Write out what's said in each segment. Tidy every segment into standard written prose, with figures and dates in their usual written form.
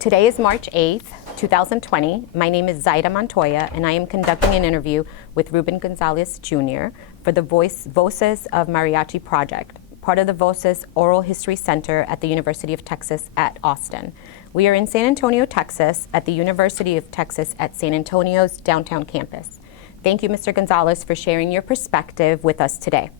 Today is March 8th, 2020. My name is Zaida Montoya, and I am conducting an interview with Rubén González Jr. for the Voces of Mariachi project, part of the Voces Oral History Center at the University of Texas at Austin. We are in San Antonio, Texas, at the University of Texas at San Antonio's downtown campus. Thank you, Mr. González, for sharing your perspective with us today.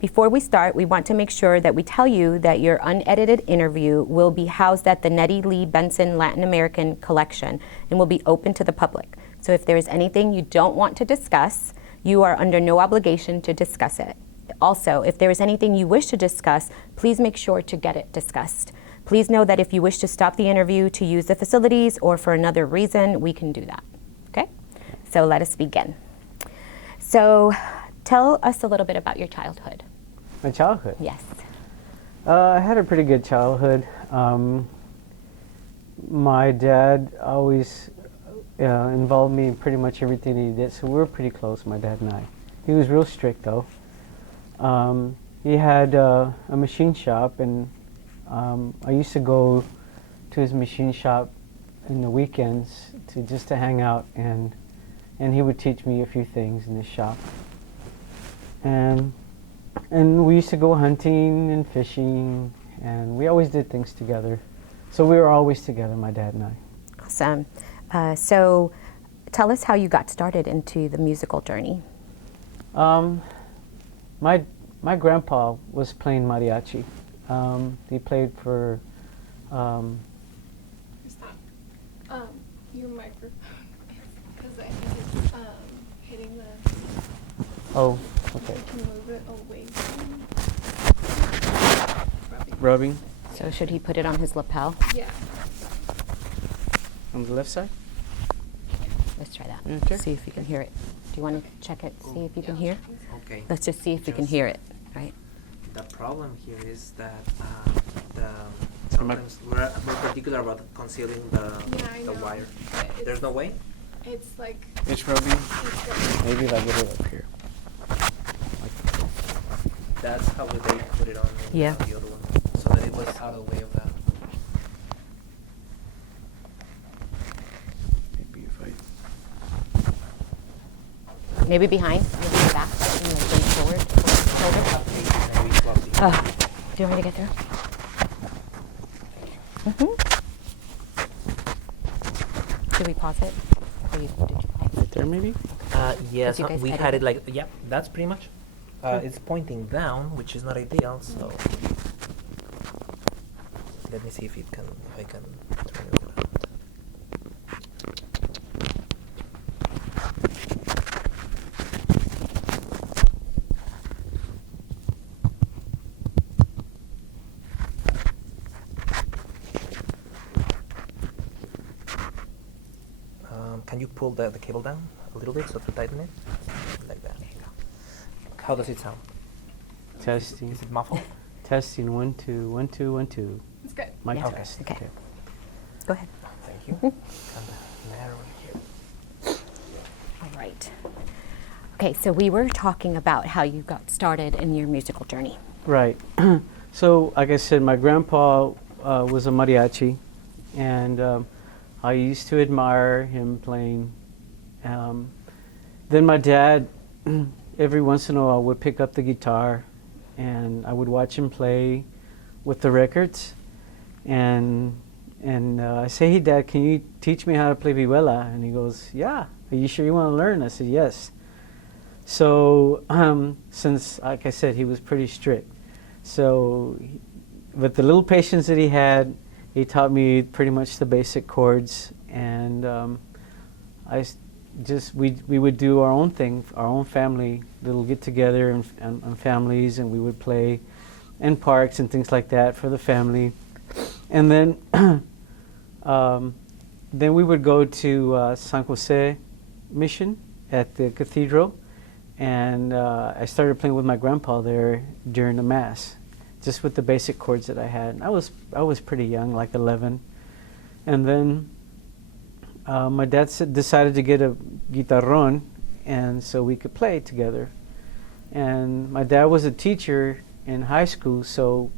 Before we start, we want to make sure that we tell you that your unedited interview will be housed at the Nettie Lee Benson Latin American Collection and will be open to the public. So if there is anything you don't want to discuss, you are under no obligation to discuss it. Also, if there is anything you wish to discuss, please make sure to get it discussed. Please know that if you wish to stop the interview to use the facilities or for another reason, we can do that. Okay? So let us begin. So, tell us a little bit about your childhood. My childhood? Yes. I had a pretty good childhood. My dad always involved me in pretty much everything he did, so we were pretty close, my dad and I. He was real strict, though. He had a machine shop, and I used to go to his machine shop in the weekends just to hang out, and he would teach me a few things in his shop. And we used to go hunting and fishing, and we always did things together. So we were always together, my dad and I. Awesome. So tell us how you got started into the musical journey. My grandpa was playing mariachi. He played for... Is that your microphone? Because I think it's hitting the... Oh, okay. You can move it away from Rubbing? So should he put it on his lapel? Yeah. On the left side? Let's try that. Okay. See if you can hear it. Do you want to check it, see if you can hear? Okay. Let's just see if we can hear it, right? The problem here is that sometimes we're particular about concealing the wire. There's no way? It's like... It's rubbing? Maybe if I get it up here. That's how they put it on Yeah. the other one, so that it was out of the way of that. Maybe if I... Maybe behind, maybe in the back, and then bring forward, shoulder. Maybe floppy. Do you want me to get through? Did we pause it? Or did you pause it? Right there, maybe? Yes, you guys we edit had it? it like, yeah, that's pretty much. It's pointing down, which is not ideal, so let me see if I can turn it around. Can you pull the cable down a little bit so to tighten it? Like that. How does it sound? Testing. Is it muffled? Testing, 1, 2, 1, 2, 1, 2. It's good. Mic Yes. test. Okay. Go ahead. Thank you. Kind of narrow here. All right. Okay, so we were talking about how you got started in your musical journey. Right. So, like I said, my grandpa was a mariachi, and I used to admire him playing. Then my dad, every once in a while, would pick up the guitar, and I would watch him play with the records. And I say, "Hey, Dad, can you teach me how to play vihuela?" And he goes, "Yeah. Are you sure you want to learn?" I said, "Yes." So, since, like I said, he was pretty strict. So, with the little patience that he had, he taught me pretty much the basic chords, and we would do our own thing, our own family little get-together and families, and we would play in parks and things like that for the family. And then we would go to San Jose Mission at the cathedral, and I started playing with my grandpa there during the Mass, just with the basic chords that I had. I was pretty young, like 11. And then my dad decided to get a guitarrón, and so we could play together. And my dad was a teacher in high school, so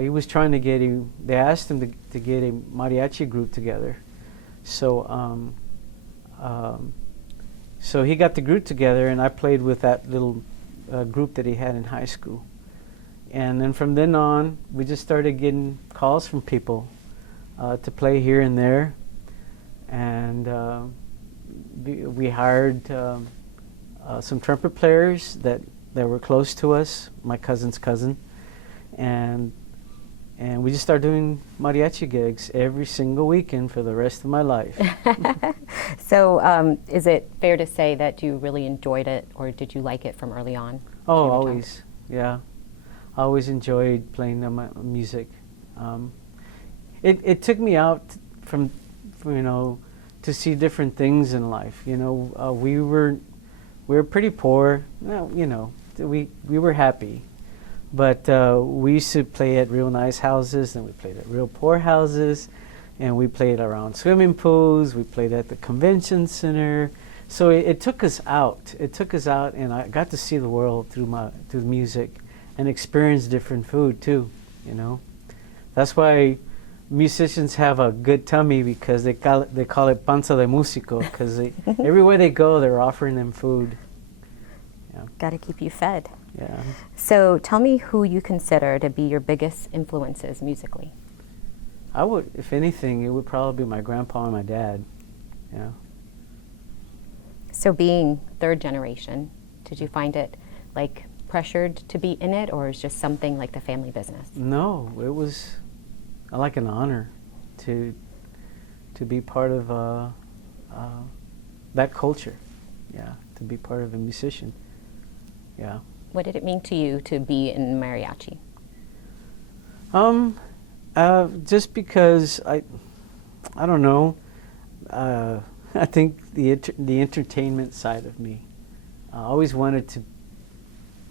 he was trying to get him. They asked him to get a mariachi group together. So so he got the group together, and I played with that little group that he had in high school. And then from then on, we just started getting calls from people to play here and there. And we hired some trumpet players that were close to us, my cousin's cousin. And we just started doing mariachi gigs every single weekend for the rest of my life. So is it fair to say that you really enjoyed it, or did you like it from early on? Oh, Jimmy always, yeah. I always enjoyed playing the music. It took me out from you know, to see different things in life. You know, we were pretty poor. Well, you know, we were happy, but we used to play at real nice houses, and we played at real poor houses, and we played around swimming pools. We played at the convention center. So it took us out. It took us out, and I got to see the world through music, and experience different food too. You know, that's why musicians have a good tummy, because they call it panza de músico, because everywhere they go, they're offering them food. Yeah. Got to keep you fed. Yeah. So tell me who you consider to be your biggest influences musically. I would, if anything, it would probably be my grandpa and my dad. Yeah. So being third generation, did you find it like pressured to be in it, or is just something like the family business? No, it was like an honor to be part of that culture. Yeah, to be part of a musician. Yeah. What did it mean to you to be in mariachi? Just because I don't know. I think the entertainment side of me. I always wanted to,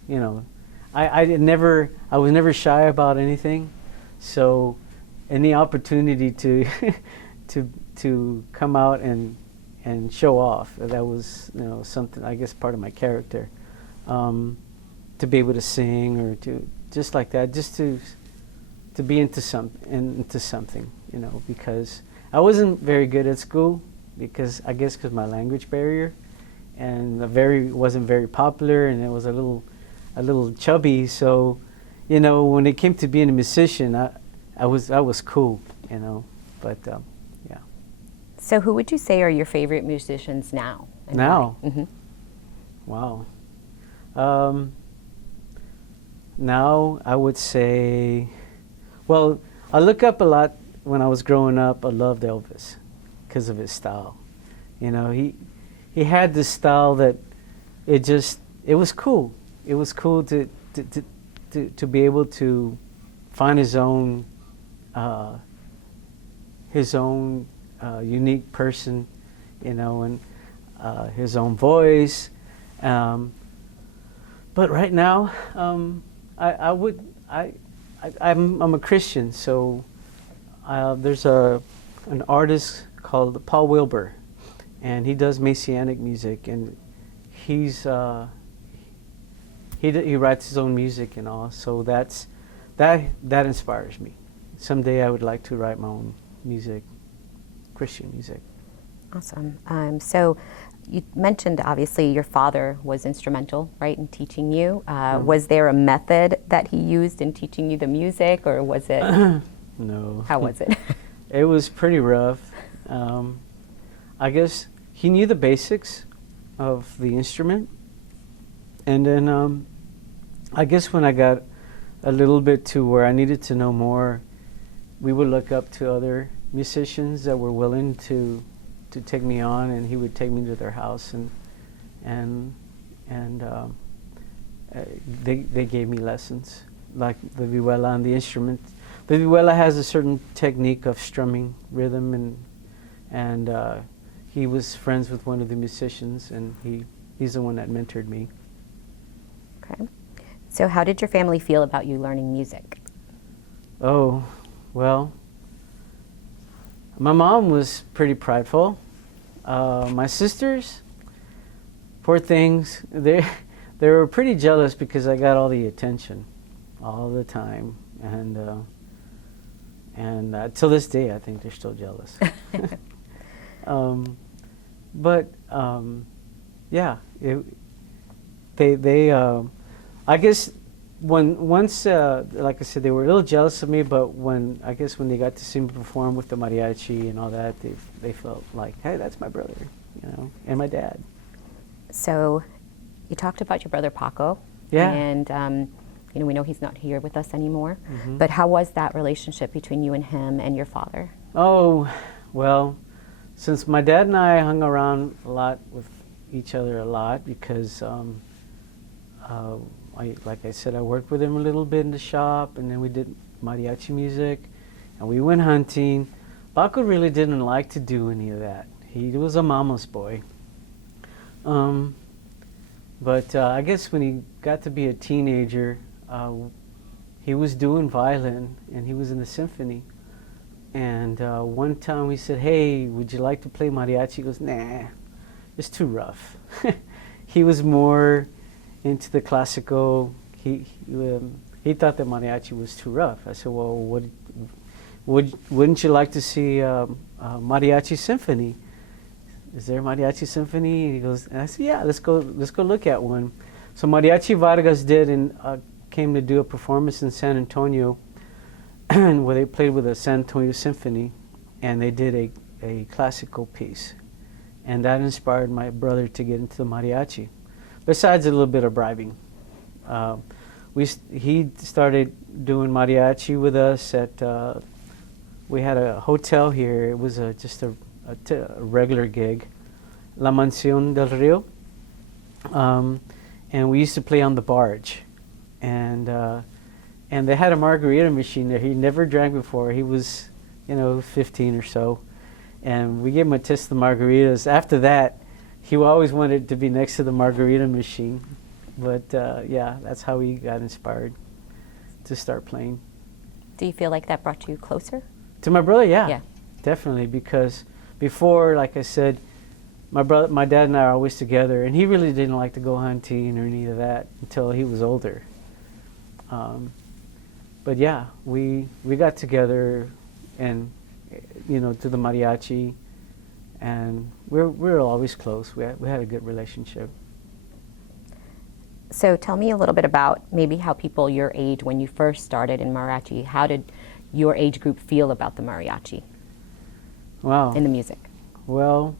you know, I was never shy about anything, so any opportunity to to come out and show off, that was, you know, something, I guess, part of my character. To be able to sing, or to just like that, just to be into something, you know, because I wasn't very good at school, because my language barrier, and wasn't very popular, and it was a little chubby. So, you know, when it came to being a musician, I was cool, you know. But yeah. So who would you say are your favorite musicians now? And Now? why? Mm-hmm. Wow. Now I would say, well, I look up a lot. When I was growing up, I loved Elvis because of his style. You know, he had this style that it was cool. It was cool to be able to find his own unique person, you know, and his own voice. But right now, I'm a Christian, so there's an artist called Paul Wilbur, and he does Messianic music, and he writes his own music and all. So that inspires me. Someday I would like to write my own music, Christian music. Awesome. So you mentioned, obviously, your father was instrumental, right, in teaching you. Was there a method that he used in teaching you the music, or was it? No. How was it? It was pretty rough. I guess he knew the basics of the instrument. And then I guess when I got a little bit to where I needed to know more, we would look up to other musicians that were willing to take me on, and he would take me to their house, and they gave me lessons, like the vihuela and the instrument. The vihuela has a certain technique of strumming rhythm, and he was friends with one of the musicians, and he's the one that mentored me. Okay. So how did your family feel about you learning music? Oh, well, my mom was pretty prideful. My sisters, poor things, they were pretty jealous because I got all the attention all the time. and till this day, I think they're still jealous. But yeah, I guess once like I said, they were a little jealous of me. But when they got to see me perform with the mariachi and all that, they felt like, hey, that's my brother, and my dad. So, you talked about your brother Paco. Yeah. And we know he's not here with us anymore. Mm-hmm. But how was that relationship between you and him and your father? Oh, well, since my dad and I hung around a lot with each other a lot because, like I said, I worked with him a little bit in the shop, and then we did mariachi music, and we went hunting. Paco really didn't like to do any of that. He was a mama's boy. But I guess when he got to be a teenager, he was doing violin, and he was in the symphony. And one time we said, hey, would you like to play mariachi? He goes, nah, it's too rough. He was more into the classical. He thought that mariachi was too rough. I said, well, wouldn't you like to see a mariachi symphony? Is there a mariachi symphony? And he goes, and I said, yeah, let's go look at one. So Mariachi Vargas came to do a performance in San Antonio, where they played with the San Antonio Symphony, and they did a classical piece. And that inspired my brother to get into the mariachi, besides a little bit of bribing. He started doing mariachi with us at, we had a hotel here. It was just a regular gig, La Mansión del Río. And we used to play on the barge. And they had a margarita machine there. He never drank before. He was, 15 or so. And we gave him a taste of the margaritas. After that, he always wanted to be next to the margarita machine. But yeah, that's how he got inspired to start playing. Do you feel like that brought you closer? To my brother, yeah. Yeah. Definitely, because before, like I said, my dad and I are always together, and he really didn't like to go hunting or any of that until he was older. But yeah, we got together, and to the mariachi, and we were always close. We had a good relationship. So tell me a little bit about maybe how people your age, when you first started in mariachi, how did your age group feel about the mariachi? Wow. In the music? Well,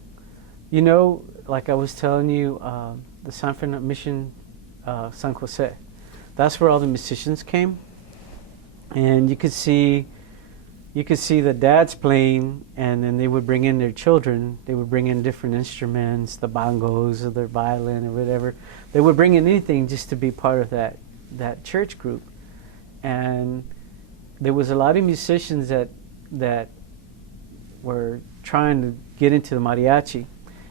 like I was telling you, the San Fernando Mission, San Jose, that's where all the musicians came. And you could see the dads playing, and then they would bring in their children. They would bring in different instruments, the bongos or their violin or whatever. They would bring in anything just to be part of that church group. And there was a lot of musicians that were trying to get into the mariachi,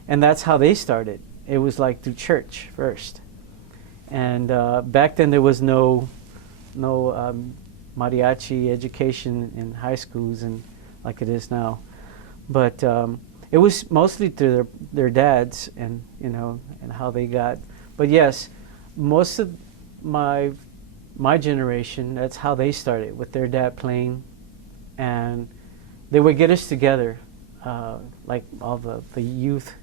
and that's how they started. It was like through church first. And back then there was no mariachi education in high schools and like it is now, but it was mostly through their dads and and how they got. But yes, most of my generation, that's how they started, with their dad playing, and they would get us together, like all the youth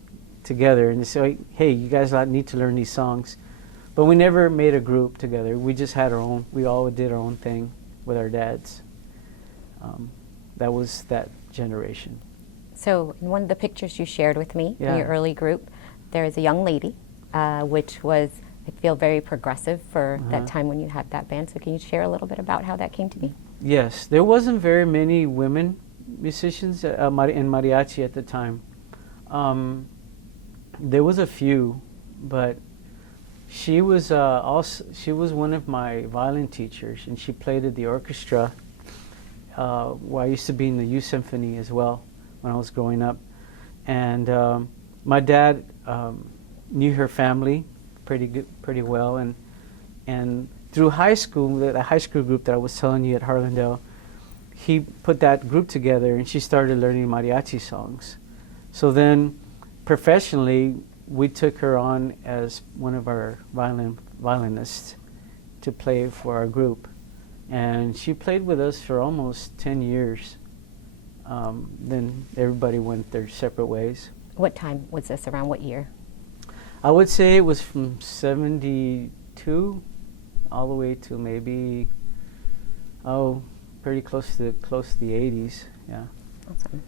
together, and they say, hey, you guys need to learn these songs. But we never made a group together. We just had our own. We all did our own thing with our dads. That was that generation. So in one of the pictures you shared with me in Yeah. your early group, there is a young lady, which was, I feel, very progressive for that time when you had that band. So can you share a little bit about how that came to be? Yes, there wasn't very many women musicians in mariachi at the time. There was a few, but she was one of my violin teachers, and she played at the orchestra. Where I used to be in the youth symphony as well when I was growing up, and my dad knew her family pretty well, and through high school, the high school group that I was telling you at Harlandale, he put that group together, and she started learning mariachi songs. So then, professionally, we took her on as one of our violinists to play for our group. And she played with us for almost 10 years. Then everybody went their separate ways. What time was this? Around what year? I would say it was from 72 all the way to maybe, pretty close to the 80s, yeah. Awesome.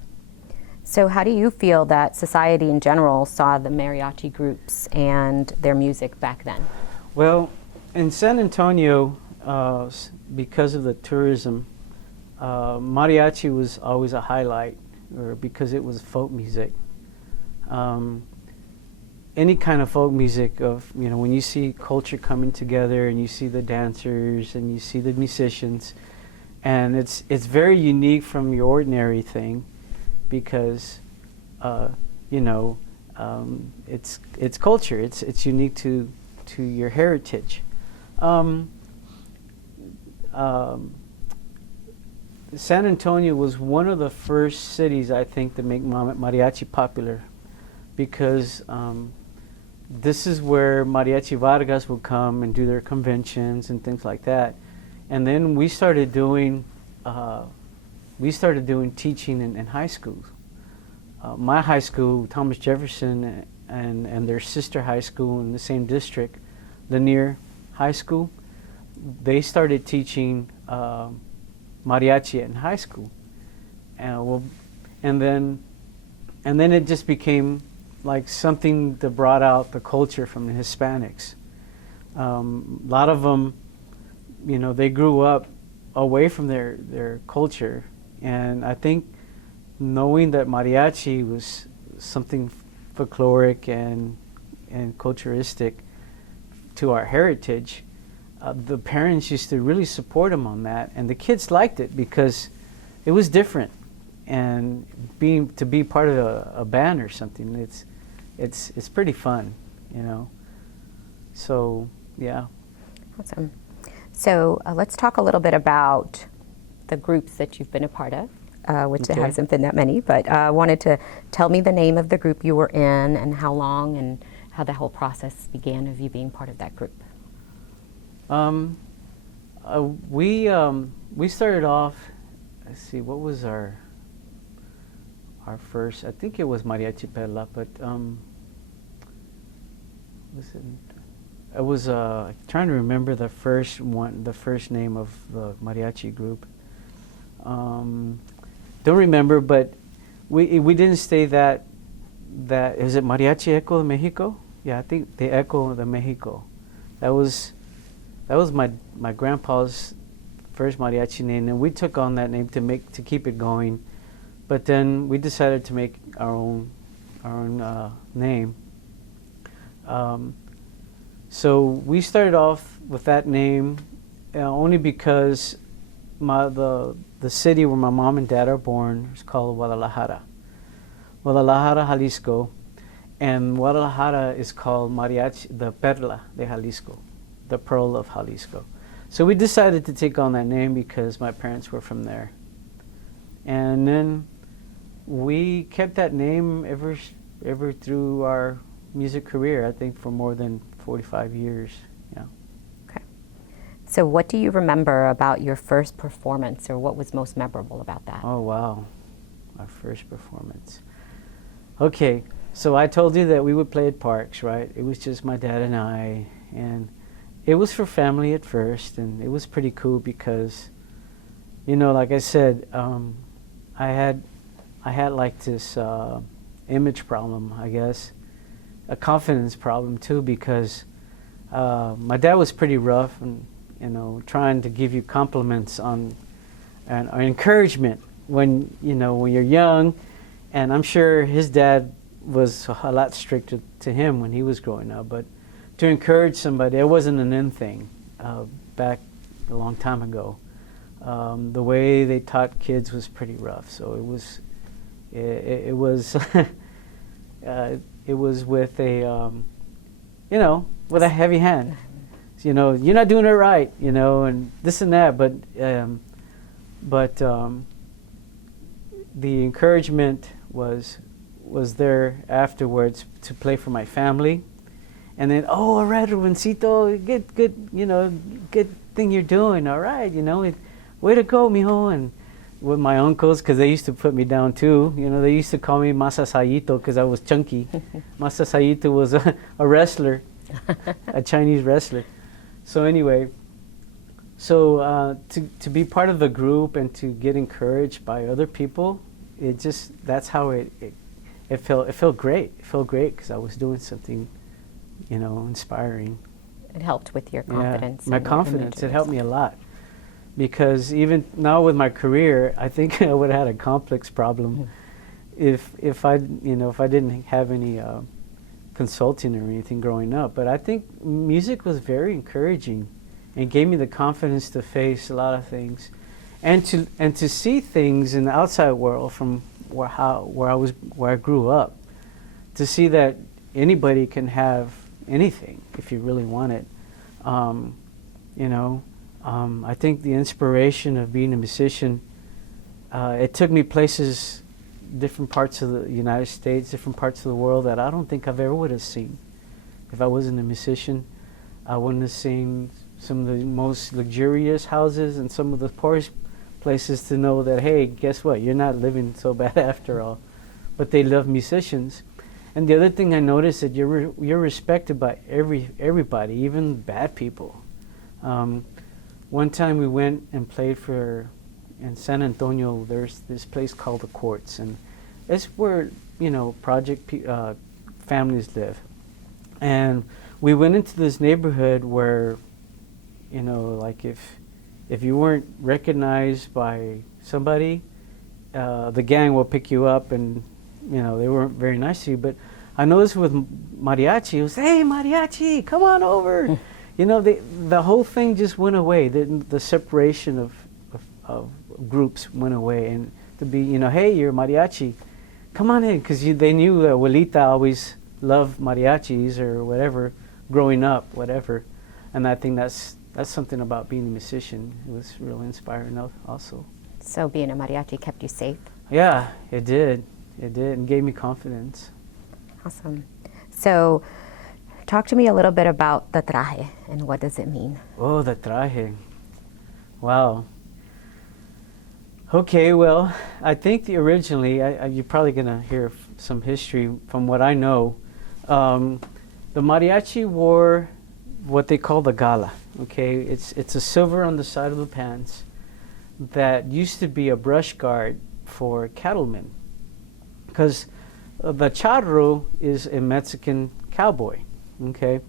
So how do you feel that society in general saw the mariachi groups and their music back then? Well, in San Antonio, because of the tourism, mariachi was always a highlight, or because it was folk music. Any kind of folk music when you see culture coming together and you see the dancers and you see the musicians, and it's very unique from your ordinary thing, because it's culture. It's unique to your heritage. San Antonio was one of the first cities, I think, to make mariachi popular, because this is where Mariachi Vargas would come and do their conventions and things like that. And then we started doing teaching in high schools. My high school, Thomas Jefferson, and their sister high school in the same district, Lanier High School, they started teaching mariachi in high school. And then it just became like something that brought out the culture from the Hispanics. A lot of them, they grew up away from their culture, and I think knowing that mariachi was something folkloric and culturistic to our heritage, the parents used to really support them on that, and the kids liked it because it was different. And to be part of a band or something, it's pretty fun, So yeah. Awesome. So let's talk a little bit about the groups that you've been a part of, which there hasn't been that many, but I wanted to tell me the name of the group you were in and how long and how the whole process began of you being part of that group. We started off, let's see, what was our first, I think it was Mariachi Perla, but I was trying to remember the first name of the mariachi group. Don't remember, but we didn't stay that is it Mariachi Echo de Mexico? Yeah, I think the Echo de Mexico. That was my grandpa's first mariachi name, and we took on that name to keep it going. But then we decided to make our own name. So we started off with that name only because the city where my mom and dad are born is called Guadalajara, Jalisco, and Guadalajara is called Mariachi, the Perla de Jalisco, the Pearl of Jalisco. So we decided to take on that name because my parents were from there, and then we kept that name ever through our music career, I think for more than 45 years, yeah. Okay. So what do you remember about your first performance, or what was most memorable about that? Oh, wow. Our first performance. Okay, so I told you that we would play at parks, right? It was just my dad and I, and it was for family at first, and it was pretty cool because, like I said, I had like this image problem, I guess, a confidence problem too, because my dad was pretty rough and trying to give you compliments or encouragement when you're young, and I'm sure his dad was a lot stricter to him when he was growing up, but to encourage somebody, it wasn't an in thing back a long time ago. The way they taught kids was pretty rough, so it was it was with a with a heavy hand. You're not doing it right, and this and that, but the encouragement was there afterwards to play for my family. And then, all right, Rubencito, get thing you're doing, all right, you know, way to go, mijo. And with my uncles, because they used to put me down too, you know, they used to call me Masasayito because I was chunky. Masasayito was a wrestler, a Chinese wrestler. So anyway, so to be part of the group and to get encouraged by other people, that's how it felt great. It felt great because I was doing something, you know, inspiring. It helped with your confidence. Yeah, my confidence. It helped me a lot. Because even now with my career, I think I would have had a complex problem if I didn't have any consulting or anything growing up. But I think music was very encouraging and gave me the confidence to face a lot of things, and to see things in the outside world from where I grew up, to see that anybody can have anything if you really want it, you know. I think the inspiration of being a musician, it took me places, different parts of the United States, different parts of the world that I don't think I've ever would have seen. If I wasn't a musician, I wouldn't have seen some of the most luxurious houses and some of the poorest places to know that, hey, guess what? You're not living so bad after all. But they love musicians. And the other thing I noticed that you're respected by everybody, even bad people. One time we went and played in San Antonio, there's this place called The Courts, and it's where, you know, project families live. And we went into this neighborhood where, you know, like if you weren't recognized by somebody, the gang will pick you up, and, you know, they weren't very nice to you. But I noticed with Mariachi, it was, hey, Mariachi, come on over. You know, the whole thing just went away. The separation of groups went away, and to be, you know, hey, you're mariachi, come on in, because they knew that Abuelita always loved mariachis or whatever, growing up, whatever. And I think that's something about being a musician. It was really inspiring also. So being a mariachi kept you safe? Yeah, it did. It did, and gave me confidence. Awesome. So talk to me a little bit about the traje and what does it mean? Oh, the traje. Wow. Okay, well, I think originally, you're probably going to hear some history from what I know. The mariachi wore what they call the gala, okay? It's a silver on the side of the pants that used to be a brush guard for cattlemen. Because the charro is a Mexican cowboy, okay?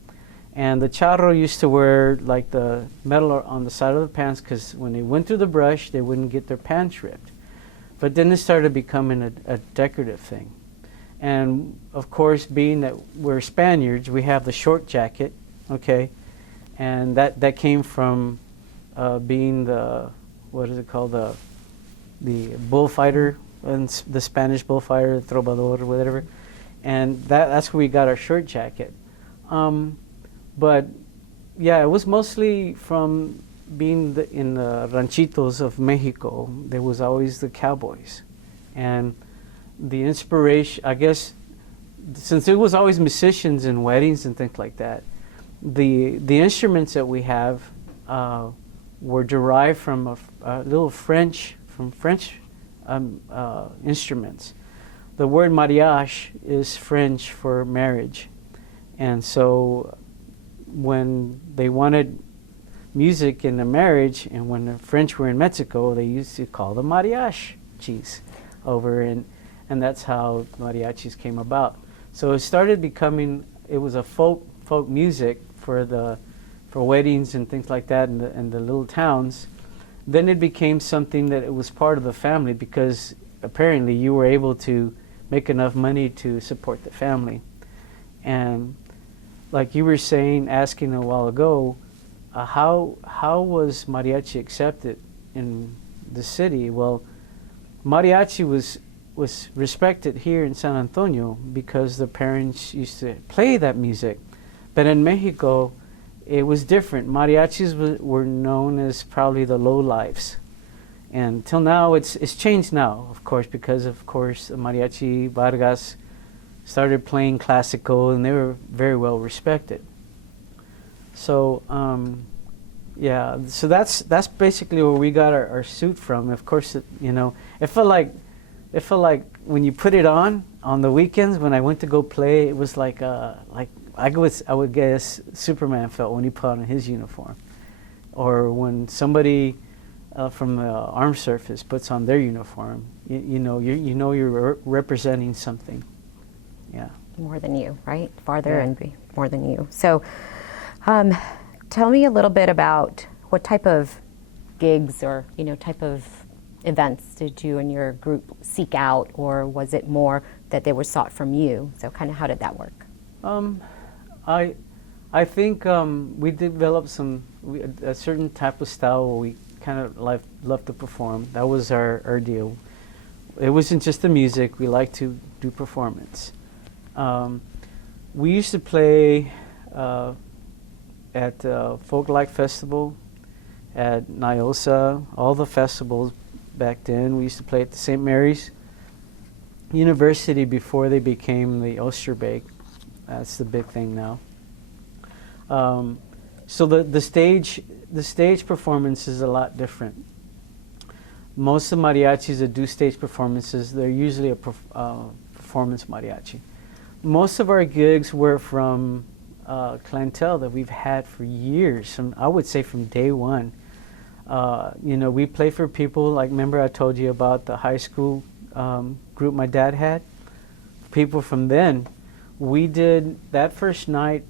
And the charro used to wear like the metal on the side of the pants because when they went through the brush, they wouldn't get their pants ripped. But then it started becoming a decorative thing. And of course, being that we're Spaniards, we have the short jacket, okay? And that came from being the, what is it called, the bullfighter, and the Spanish bullfighter, trovador, or whatever. And that's where we got our short jacket. But yeah, it was mostly from being in the ranchitos of Mexico. There was always the cowboys. And the inspiration, I guess, since it was always musicians and weddings and things like that, the instruments that we have were derived from a little French instruments. The word mariage is French for marriage. And so when they wanted music in the marriage, and when the French were in Mexico, they used to call them mariachis over, and that's how mariachis came about. So it started becoming, it was a folk music for weddings and things like that in the little towns. Then it became something that it was part of the family because apparently you were able to make enough money to support the family. And like you were saying, asking a while ago, how was mariachi accepted in the city? Well, mariachi was respected here in San Antonio because the parents used to play that music. But in Mexico, it was different. Mariachis were known as probably the low lives. And till now, it's changed now, of course, because of course Mariachi Vargas started playing classical, and they were very well respected. So Yeah, so that's basically where we got our suit from. Of course, it felt like when you put it on the weekends when I went to go play, it was like I would guess Superman felt when he put on his uniform, or when somebody from the armed service puts on their uniform. You're representing something. Yeah. More than you, right? Farther Yeah. and be more than you. So, tell me a little bit about what type of gigs or type of events did you and your group seek out, or was it more that they were sought from you? So, kind of how did that work? I think we developed a certain type of style where we kind of love to perform. That was our deal. It wasn't just the music. We like to do performance. We used to play at Folklife Festival, at Nyosa, all the festivals back then. We used to play at the St. Mary's University before they became the Oosterbeek. That's the big thing now. So the stage performance is a lot different. Most of the mariachis that do stage performances, they're usually a performance mariachi. Most of our gigs were from clientele that we've had for years. I would say from day one. We play for people like, remember I told you about the high school group my dad had? People from then. We did that first night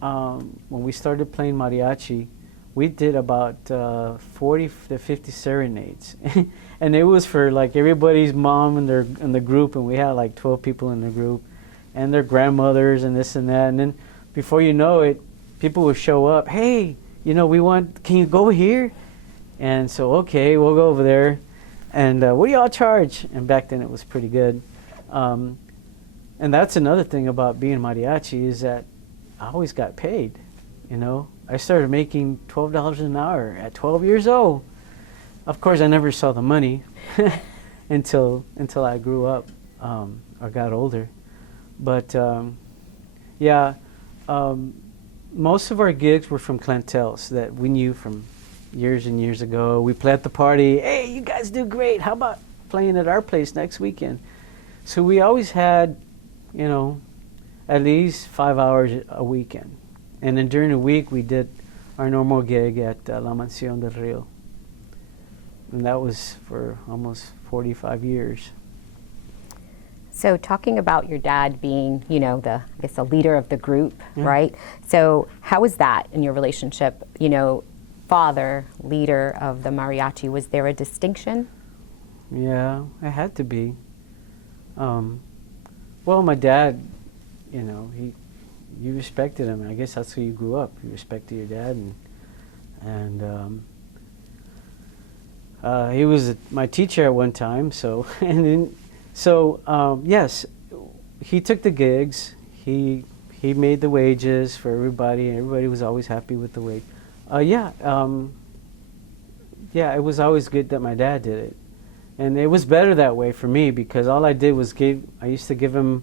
when we started playing mariachi. We did about 40 to 50 serenades, and it was for like everybody's mom in the group, and we had like 12 people in the group, and their grandmothers and this and that. And then before you know it, people would show up. Hey, can you go here? And so, okay, we'll go over there. And what do y'all charge? And back then it was pretty good. And that's another thing about being mariachi is that I always got paid. I started making $12 an hour at 12 years old. Of course, I never saw the money until I grew up or got older. But most of our gigs were from clienteles that we knew from years and years ago. We play at the party. Hey, you guys do great. How about playing at our place next weekend? So we always had, at least 5 hours a weekend. And then during the week, we did our normal gig at La Mansión del Rio. And that was for almost 45 years. So talking about your dad being, the leader of the group, Yeah. right? So how was that in your relationship? Father, leader of the mariachi, was there a distinction? Yeah, it had to be. Well, my dad, you respected him. I guess that's who you grew up. You respected your dad, and he was my teacher at one time. So yes, he took the gigs. He made the wages for everybody, and everybody was always happy with the wage. It was always good that my dad did it, and it was better that way for me because all I did was I used to give him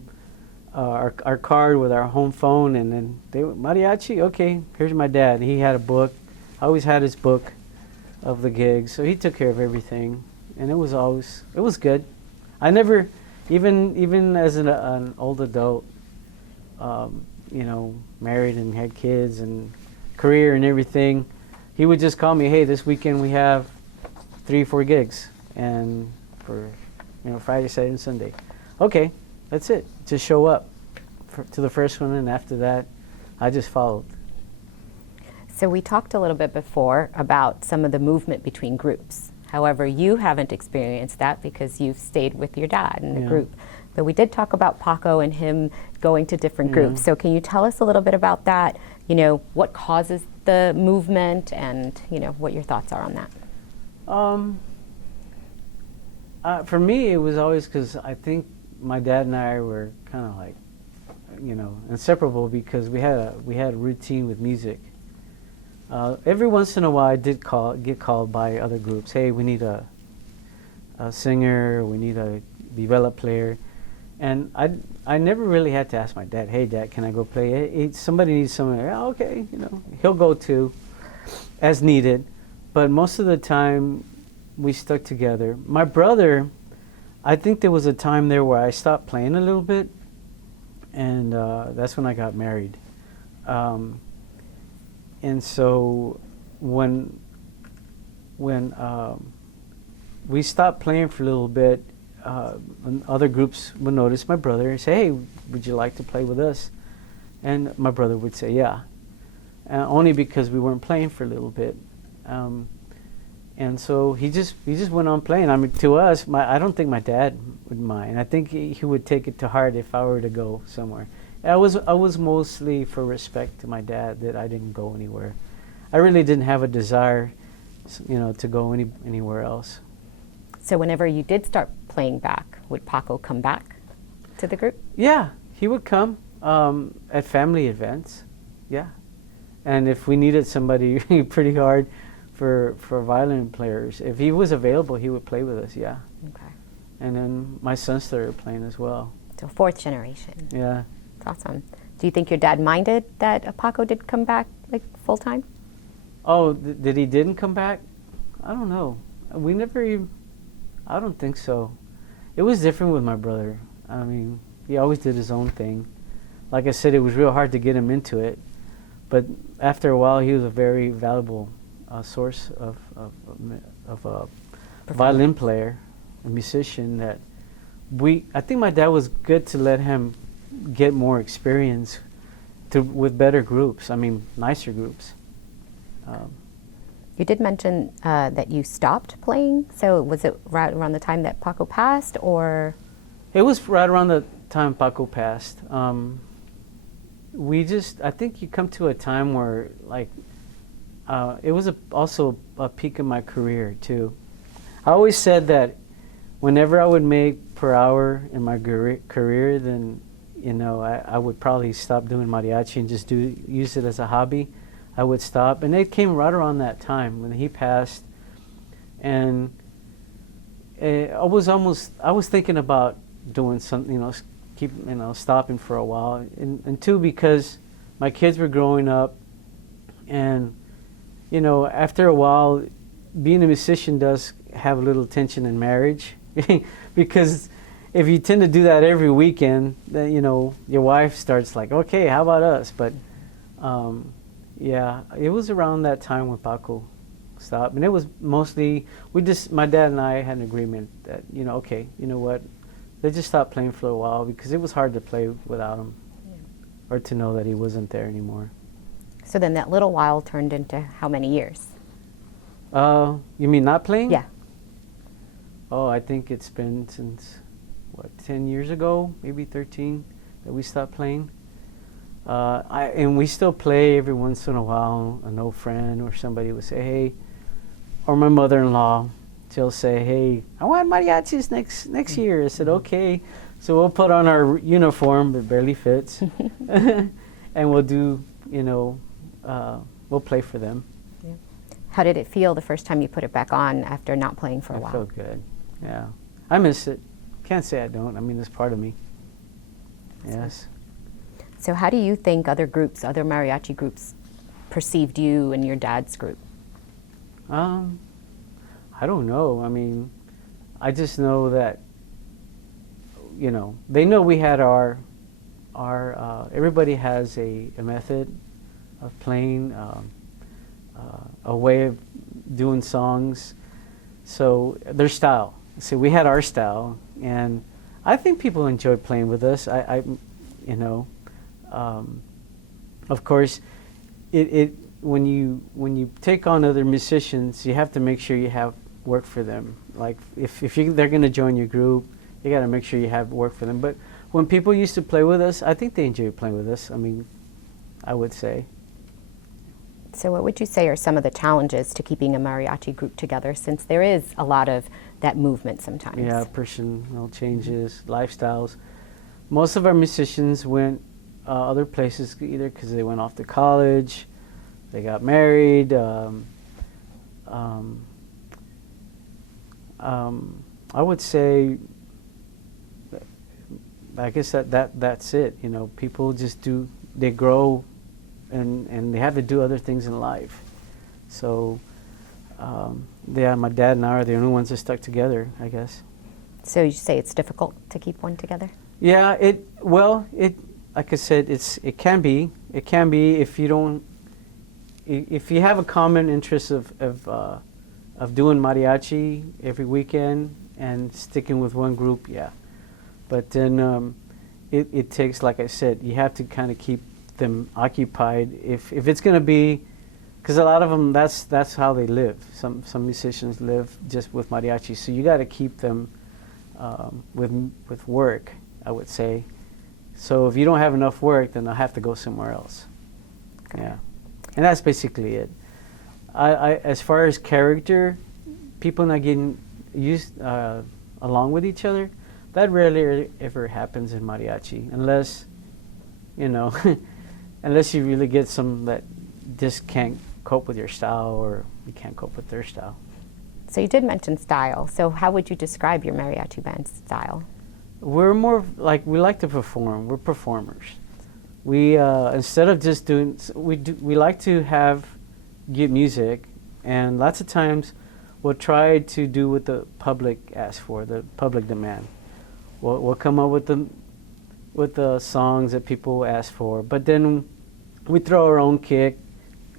our card with our home phone, and then they were mariachi. Okay, here's my dad. He had a book. I always had his book of the gigs, so he took care of everything, and it was good. I never, even as an old adult, married and had kids and career and everything, he would just call me, hey, this weekend we have 3-4 gigs, and for Friday, Saturday, and Sunday. Okay, that's it. Just show up to the first one, and after that, I just followed. So we talked a little bit before about some of the movement between groups. However, you haven't experienced that because you've stayed with your dad in the Yeah. group. But we did talk about Paco and him going to different groups. So can you tell us a little bit about that? What causes the movement, and what your thoughts are on that? For me, it was always because I think my dad and I were kind of like, inseparable because we had a routine with music. Every once in a while, I did get called by other groups. Hey, we need a singer. We need a viola player. And I never really had to ask my dad, hey, Dad, can I go play? Hey, somebody needs someone. Yeah, okay, he'll go too. as needed, but most of the time we stuck together. My brother, I think there was a time there where I stopped playing a little bit, and that's when I got married. And so when we stopped playing for a little bit, and other groups would notice my brother and say, "Hey, would you like to play with us?" And my brother would say, "Yeah," only because we weren't playing for a little bit. And so he just went on playing. I mean, to us, I don't think my dad would mind. I think he would take it to heart if I were to go somewhere. I was mostly for respect to my dad that I didn't go anywhere. I really didn't have a desire, to go anywhere else. So whenever you did start playing back, would Paco come back to the group? Yeah, he would come at family events. Yeah, and if we needed somebody pretty hard for violin players, if he was available, he would play with us. Yeah. Okay. And then my son started playing as well. So fourth generation. Yeah. That's awesome. Do you think your dad minded that Paco did come back like full time? Oh, that he didn't come back? I don't know. We never even, I don't think so. It was different with my brother. I mean, he always did his own thing. Like I said, it was real hard to get him into it. But after a while, he was a very valuable source of a violin player, a musician that I think my dad was good to let him get more experience with better groups. I mean, nicer groups. You did mention that you stopped playing. So was it right around the time that Paco passed, or? It was right around the time Paco passed. I think you come to a time where, like, it was also a peak in my career too. I always said that whenever I would make per hour in my career, then I would probably stop doing mariachi and just use it as a hobby. I would stop, and it came right around that time when he passed, and I was thinking about doing something, stopping for a while, and two, because my kids were growing up, and after a while, being a musician does have a little tension in marriage, because if you tend to do that every weekend, then your wife starts like, okay, how about us? But yeah, it was around that time when Paco stopped, and it was mostly my dad and I had an agreement that okay, you know what, they just stopped playing for a while because it was hard to play without him, or to know that he wasn't there anymore. So then that little while turned into how many years? You mean not playing? Yeah. Oh, I think it's been since 10 years ago, maybe 13, that we stopped playing. And we still play every once in a while. An old friend or somebody would say, hey, or my mother-in-law, she'll say, hey, I want mariachis next year. I said, okay. So we'll put on our uniform that barely fits, and we'll do, we'll play for them. Yeah. How did it feel the first time you put it back on after not playing for a while? I felt good, yeah. I miss it. Can't say I don't. I mean, it's part of me. Yes. So how do you think other mariachi groups perceived you and your dad's group? I don't know. I mean, I just know that, they know we had our everybody has a method of playing, a way of doing songs. So their style. So we had our style, and I think people enjoyed playing with us. Of course, when you take on other musicians, you have to make sure you have work for them. Like if they're going to join your group, you got to make sure you have work for them. But when people used to play with us, I think they enjoyed playing with us. I mean, I would say. So what would you say are some of the challenges to keeping a mariachi group together, since there is a lot of that movement sometimes? Yeah, personal changes, lifestyles. Most of our musicians went other places, either because they went off to college, they got married. I would say, I guess that's it. People just they grow, and they have to do other things in life. So, yeah, my dad and I are the only ones that stuck together, I guess. So you say it's difficult to keep one together? Yeah, like I said, it can be if you don't, if you have a common interest of doing mariachi every weekend and sticking with one group, yeah. But then it takes, like I said, you have to kind of keep them occupied. If it's going to be, because a lot of them, that's how they live. Some musicians live just with mariachi, so you got to keep them with work, I would say. So if you don't have enough work, then I'll have to go somewhere else. Okay. Yeah, and that's basically it. I as far as character, people not getting used along with each other, that rarely ever happens in mariachi, unless, you know, unless you really get some that just can't cope with your style, or you can't cope with their style. So you did mention style. So how would you describe your mariachi band's style? We're more like, we like to perform. We're performers. We instead of just doing, we like to get music, and lots of times we'll try to do what the public asks for, the public demand. We'll come up with the songs that people ask for, but then we throw our own kick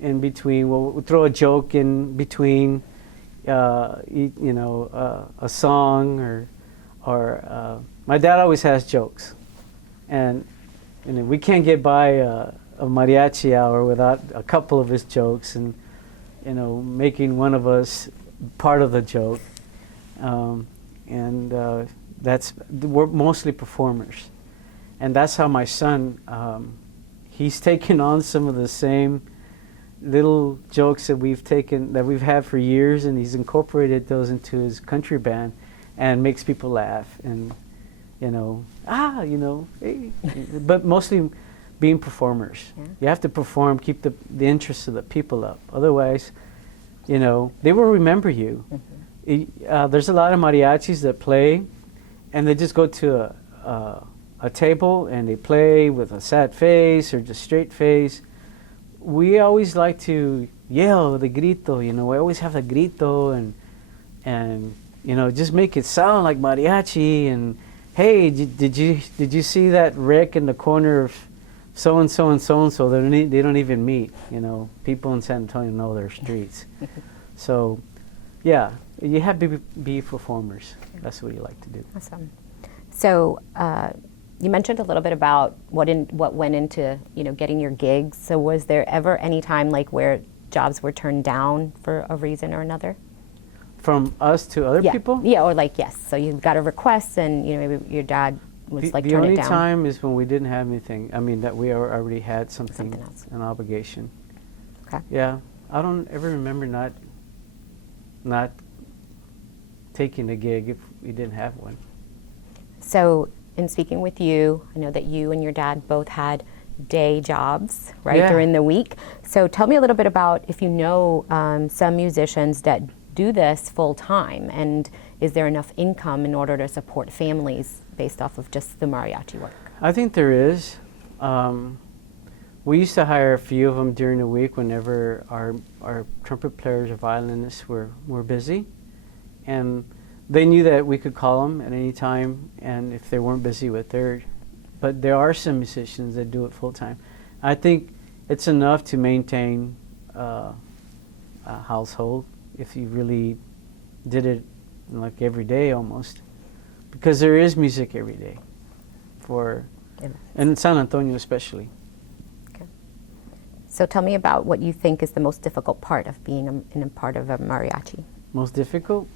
in between. We'll throw a joke in between, you know, a song, or my dad always has jokes, and we can't get by a mariachi hour without a couple of his jokes, and you know, making one of us part of the joke, and we're mostly performers, and that's how my son, he's taken on some of the same little jokes that we've had for years, and he's incorporated those into his country band, and makes people laugh, and you know, hey. But mostly being performers. Yeah. You have to perform, keep the interest of the people up. Otherwise, you know, they will remember you. Mm-hmm. There's a lot of mariachis that play, and they just go to a table and they play with a sad face or just straight face. We always like to yell the grito, you know. We always have the grito, and you know, just make it sound like mariachi. And hey, did you see that wreck in the corner of so and so and so and so? They don't even meet. You know, people in San Antonio know their streets. So, yeah, you have to be performers. That's what you like to do. Awesome. So you mentioned a little bit about what went into, you know, getting your gigs. So was there ever any time like where jobs were turned down for a reason or another? From us to other people? Yeah, or like, yes. So you got a request, and you know, maybe your dad was like, turn it down. The only time is when we didn't have anything. I mean, that we already had something else. An obligation. Okay. Yeah, I don't ever remember not taking a gig if we didn't have one. So in speaking with you, I know that you and your dad both had day jobs, right, during the week. So tell me a little bit about if you know some musicians that do this full time, and is there enough income in order to support families based off of just the mariachi work? I think there is. We used to hire a few of them during the week whenever our trumpet players or violinists were busy, and they knew that we could call them at any time, and if they weren't busy with but there are some musicians that do it full time. I think it's enough to maintain a household if you really did it like every day almost, because there is music every day in San Antonio especially. Okay. So tell me about what you think is the most difficult part of being a part of a mariachi. Most difficult?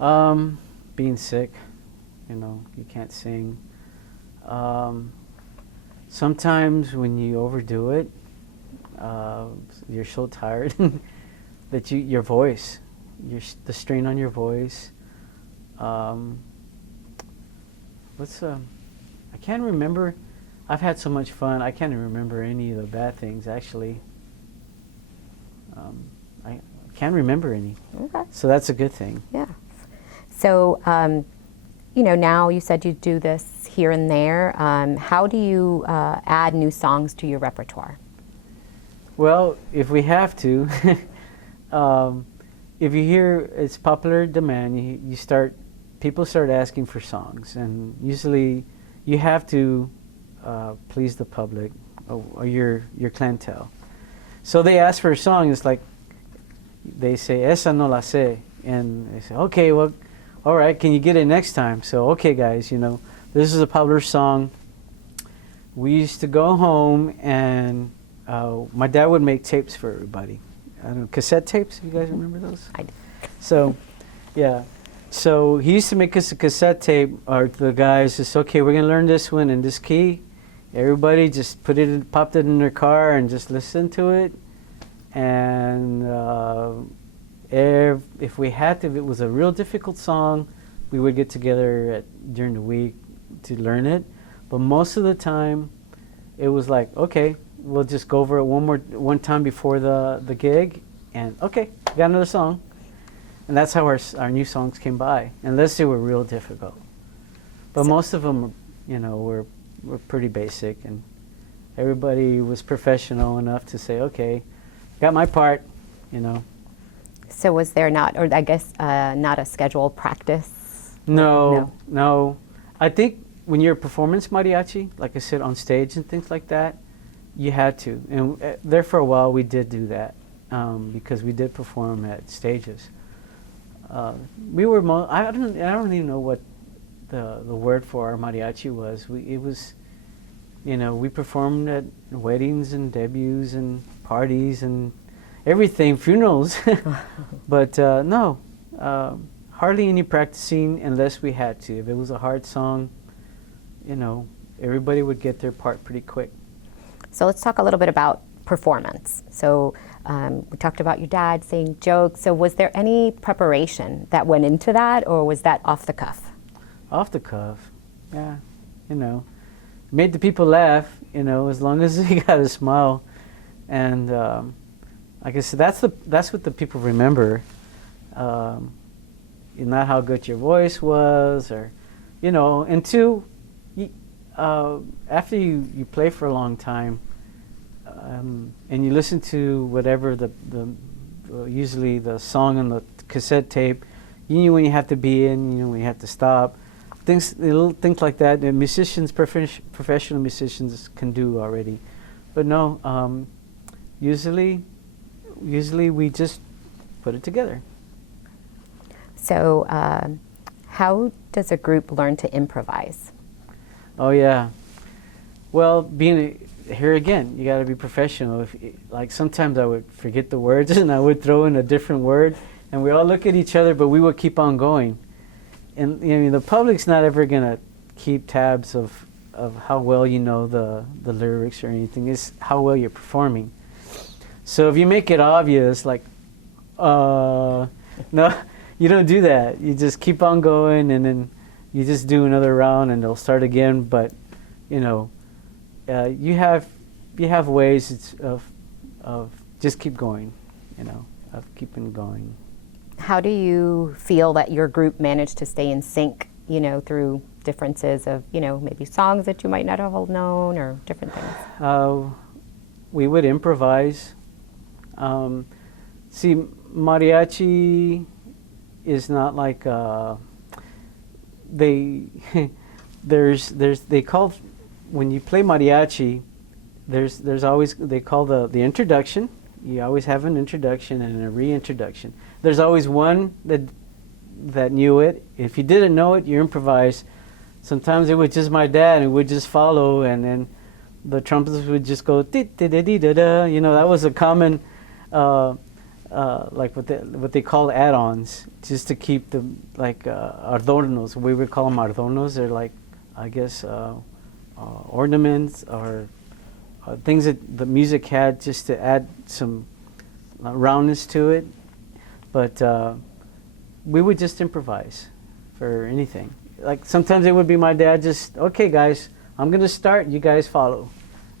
Being sick, you know, you can't sing. Sometimes when you overdo it, you're so tired that your voice, the strain on your voice. I can't remember. I've had so much fun. I can't remember any of the bad things actually. I can't remember any. Okay. So that's a good thing. Yeah. So, you know, now you said you do this here and there. How do you add new songs to your repertoire? Well, if we have to, if you hear it's popular demand, people start asking for songs, and usually you have to please the public or your clientele. So they ask for a song. It's like they say "Esa no la sé," and they say, "Okay, well, all right, can you get it next time?" So, okay, guys, this is a popular song. We used to go home, and my dad would make tapes for everybody. I don't know, cassette tapes. You guys remember those? I do. So, yeah. So he used to make us a cassette tape. Or the guys just, okay, we're gonna learn this one in this key. Everybody just popped it in their car and just listened to it. And if we had to, if it was a real difficult song, we would get together during the week to learn it. But most of the time, it was like, okay, we'll just go over it one time before the gig, and okay, got another song. And that's how our new songs came by, unless they were real difficult. But most of them, were pretty basic, and everybody was professional enough to say, okay, got my part, So was there not a scheduled practice? No. I think when you're a performance mariachi, like I said, on stage and things like that, you had to. And there for a while we did do that because we did perform at stages. We were I don't even know what the word for our mariachi was. It was, we performed at weddings and debuts and parties and everything, funerals. But no, hardly any practicing unless we had to. If it was a hard song, everybody would get their part pretty quick. So let's talk a little bit about performance. So we talked about your dad saying jokes. So was there any preparation that went into that, or was that off the cuff? Off the cuff, yeah. Made the people laugh, as long as they got a smile. And I guess that's what the people remember. Not how good your voice was, or, and two, after you play for a long time, and you listen to whatever usually the song on the cassette tape, you knew when you have to be in, you know when you have to stop, little things like that. And musicians, professional musicians, can do already, but no. Usually we just put it together. So, how does a group learn to improvise? Oh yeah. Well, here again, you got to be professional. Like sometimes I would forget the words and I would throw in a different word, and we all look at each other, but we would keep on going. And the public's not ever gonna keep tabs of how well you know the lyrics or anything. It's how well you're performing. So if you make it obvious, like, no, you don't do that. You just keep on going, and then you just do another round, and they'll start again. But you have ways of just keep going, of keeping going. How do you feel that your group managed to stay in sync, through differences of, maybe songs that you might not have known or different things? We would improvise. See, mariachi is not like they call, when you play mariachi, there's always, they call the introduction. You always have an introduction and a reintroduction. There's always one that knew it. If you didn't know it, you improvise. Sometimes it was just my dad, and would just follow, and then the trumpets would just go da-da-dee-da-da. That was a common, like what they call add-ons, just to keep the, like, adornos. We would call them adornos. They're like, I guess, ornaments or things that the music had, just to add some roundness to it. But we would just improvise for anything. Like sometimes it would be my dad just, okay guys, I'm going to start, you guys follow.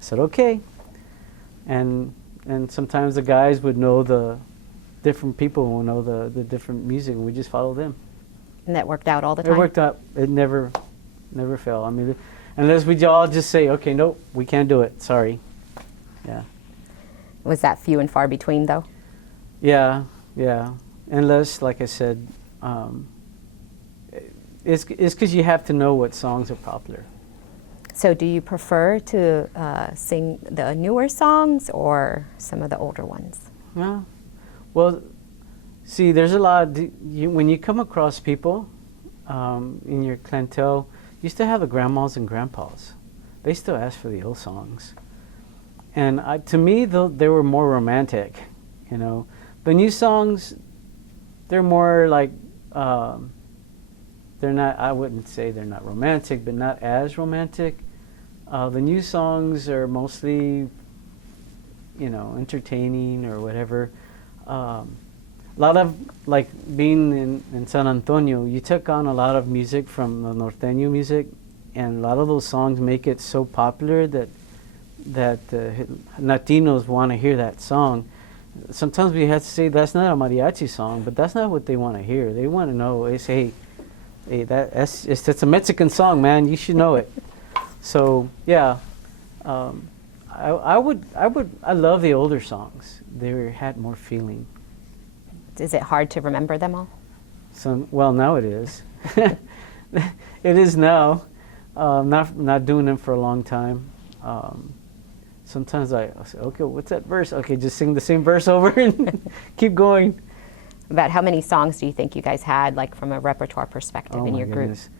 I said, okay. And sometimes the guys would know the different people, would know the different music, and we just follow them. And that worked out all the time? It worked out. It never failed. I mean, unless we all just say, okay, nope, we can't do it, sorry. Yeah. Was that few and far between, though? Yeah, unless, like I said, it's because you have to know what songs are popular. So do you prefer to sing the newer songs or some of the older ones? Yeah. Well, see, there's a lot. When you come across people in your clientele, you still have the grandmas and grandpas. They still ask for the old songs. And to me, they were more romantic, you know. The new songs, they're more like, they're not, I wouldn't say they're not romantic, but not as romantic. The new songs are mostly, you know, entertaining or whatever. A lot of, like, being in San Antonio, you took on a lot of music from the norteño music, and a lot of those songs make it so popular that Latinos want to hear that song. Sometimes we have to say that's not a mariachi song, but that's not what they want to hear. They want to know, hey, it's a Mexican song, man. You should know it. So yeah, I love the older songs. They had more feeling. Is it hard to remember them all? Well, now it is. It is now. Not doing them for a long time. Sometimes I say, okay, what's that verse? Okay, just sing the same verse over and keep going. About how many songs do you think you guys had, like from a repertoire perspective in your group? Goodness.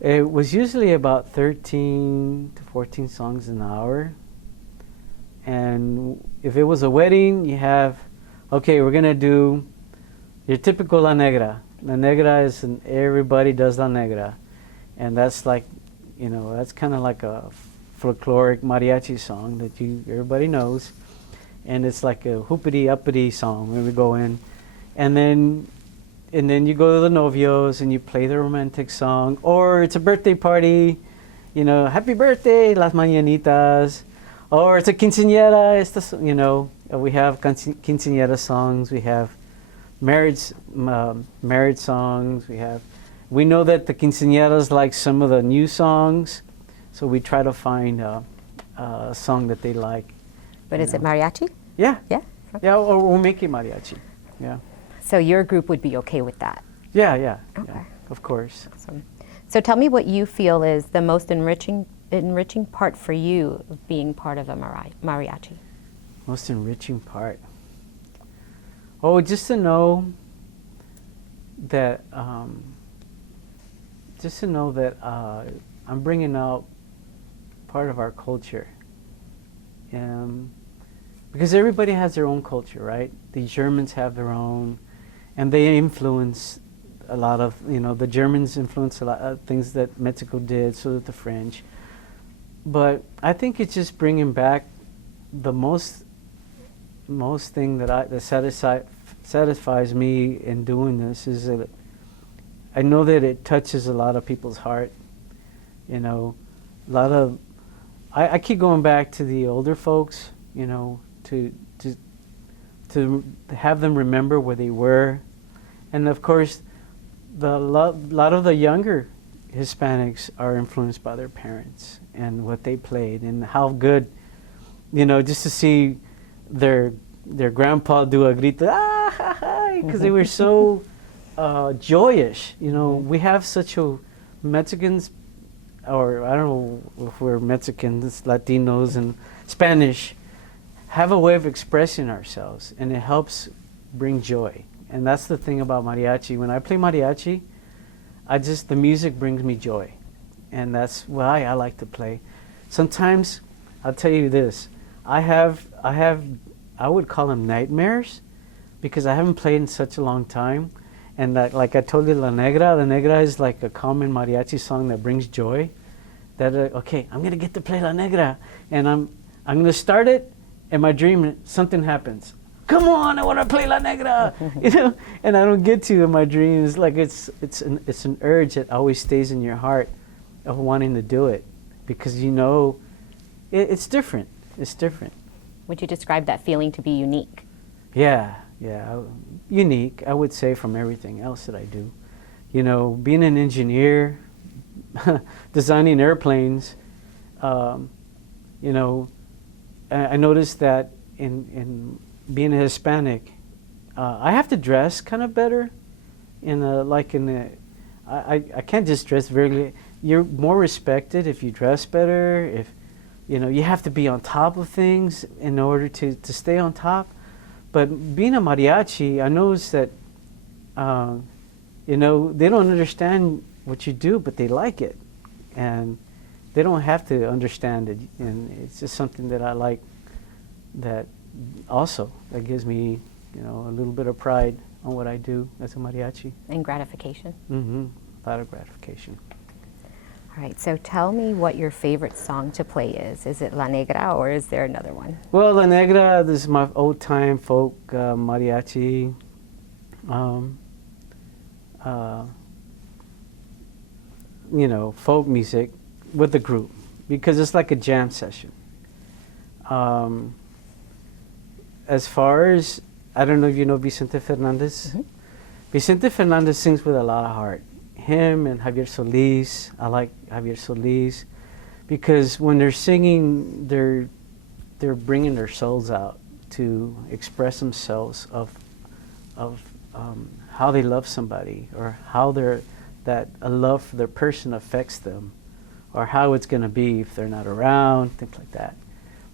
It was usually about 13 to 14 songs an hour. And if it was a wedding, you have, okay, we're going to do your typical La Negra. La Negra is, everybody does La Negra. And that's like, you know, that's kind of like a folkloric mariachi song that everybody knows. And it's like a hoopity-uppity song when we go in. And then you go to the novios and you play the romantic song. Or it's a birthday party, you know, happy birthday, las mañanitas. Or it's a quinceañera, you know, we have quinceañera songs, we have marriage songs, we know that the quinceañeras like some of the new songs, so we try to find a song that they like. But is it mariachi? Yeah. Yeah? Yeah, or we'll make it mariachi, yeah. So your group would be okay with that? Yeah, Okay. yeah, of course. Awesome. So tell me what you feel is the most enriching part for you of being part of a mariachi. Most enriching part? Oh, just to know that, I'm bringing out part of our culture. Because everybody has their own culture, right? The Germans have their own, and they influence a lot of, you know, the Germans influence a lot of things that Mexico did, so did the French. But I think it's just bringing back the most thing that satisfies me in doing this is that I know that it touches a lot of people's heart. You know, I keep going back to the older folks, you know, to have them remember where they were. And of course, a lot of the younger Hispanics are influenced by their parents and what they played and how good, you know, just to see their grandpa do a grito, because they were so joyous. You know, we have such a Mexicans, or I don't know if we're Mexicans, Latinos, and Spanish, have a way of expressing ourselves, and it helps bring joy. And that's the thing about mariachi. When I play mariachi, the music brings me joy, and that's why I like to play. Sometimes, I'll tell you this, I would call them nightmares, because I haven't played in such a long time. And like I told you, La Negra is like a common mariachi song that brings joy. That okay, I'm gonna get to play La Negra, and I'm gonna start it, and my dream, something happens. Come on, I want to play La Negra, you know, and I don't get to in my dreams. Like it's an urge that always stays in your heart of wanting to do it, because you know, it's different. It's different. Would you describe that feeling to be unique? Yeah, unique, I would say, from everything else that I do. You know, being an engineer, designing airplanes, you know, I noticed that in being a Hispanic, I have to dress kind of better. I can't just dress very. You're more respected if you dress better. If you have to be on top of things in order to stay on top. But being a mariachi, I noticed that they don't understand what you do, but they like it, and they don't have to understand it. And it's just something that I like. That gives me a little bit of pride on what I do as a mariachi. And gratification. Mm-hmm. A lot of gratification. All right, so tell me what your favorite song to play is. Is it La Negra or is there another one? Well, La Negra, this is my old-time folk mariachi. Folk music with the group, because it's like a jam session. As far as, I don't know if you know Vicente Fernandez. Mm-hmm. Vicente Fernandez sings with a lot of heart. Him and Javier Solis, I like Javier Solis, because when they're singing, they're bringing their souls out to express themselves of how they love somebody, or how that a love for their person affects them, or how it's going to be if they're not around, things like that.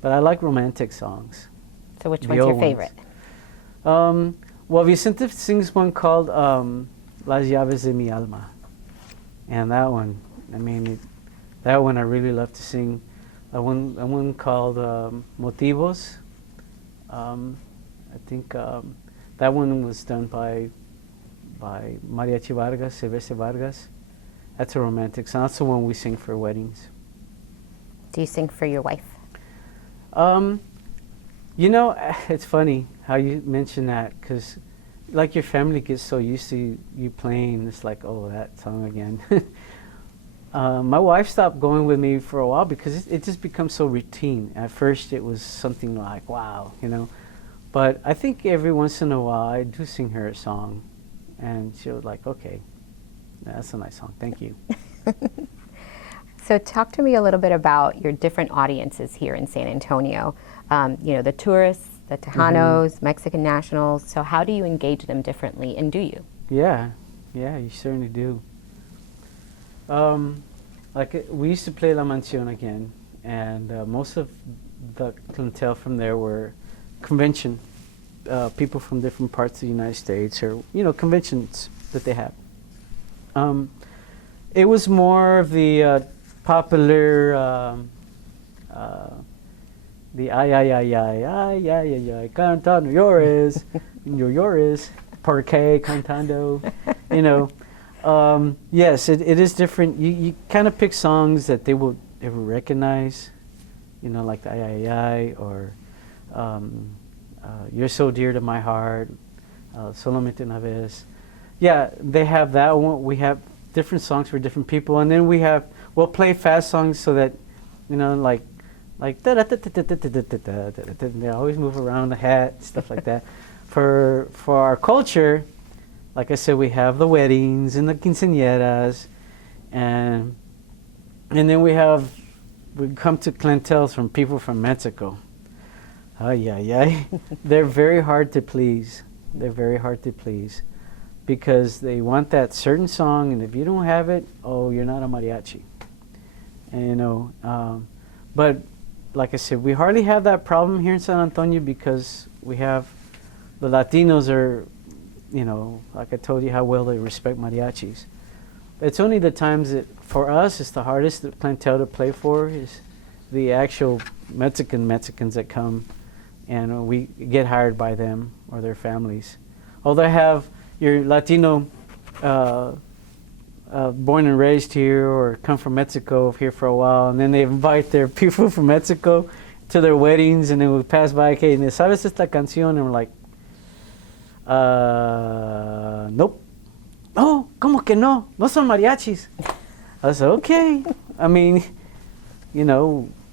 But I like romantic songs. So which one's your favorite? Well, Vicente sings one called Las Llaves de mi Alma. And that one, that one I really love to sing. One called Motivos. I think that one was done by Mariachi Vargas, Silvestre Vargas. That's a romantic song. That's the one we sing for weddings. Do you sing for your wife? It's funny how you mention that, because like your family gets so used to you playing, it's like, oh, that song again. My wife stopped going with me for a while because it just becomes so routine. At first it was something like, wow, But I think every once in a while I do sing her a song, and she was like, okay, that's a nice song, thank you. So talk to me a little bit about your different audiences here in San Antonio. The tourists, the Tejanos, Mexican nationals. So how do you engage them differently, and do you? Yeah, you certainly do. We used to play La Mansión again, and most of the clientele from there were convention people from different parts of the United States, or conventions that they have. It was more of the popular, the ay, cantando llores, llores, porque cantando, Yes, it is different. You kind of pick songs that they will recognize, like the ay, or You're So Dear to My Heart, Solamente Una Vez. Yeah, they have that one. We have different songs for different people, and then we'll play fast songs so that, like they always move around the hat, stuff like that. For our culture, like I said, we have the weddings and the quinceañeras, and then we come to clientele from people from Mexico. They're very hard to please. Because they want that certain song, and if you don't have it, you're not a mariachi. And, but like I said, we hardly have that problem here in San Antonio, because we have the Latinos are, like I told you how well they respect mariachis. It's only the times that, for us, it's the hardest clientele to play for is the actual Mexicans that come, and we get hired by them or their families. Although I have your Latino born and raised here, or come from Mexico here for a while, and then they invite their people from Mexico to their weddings, and then we pass by, okay, and ¿sabes esta canción? And we're like, nope. Oh, ¿cómo que no? No son mariachis. I said, okay.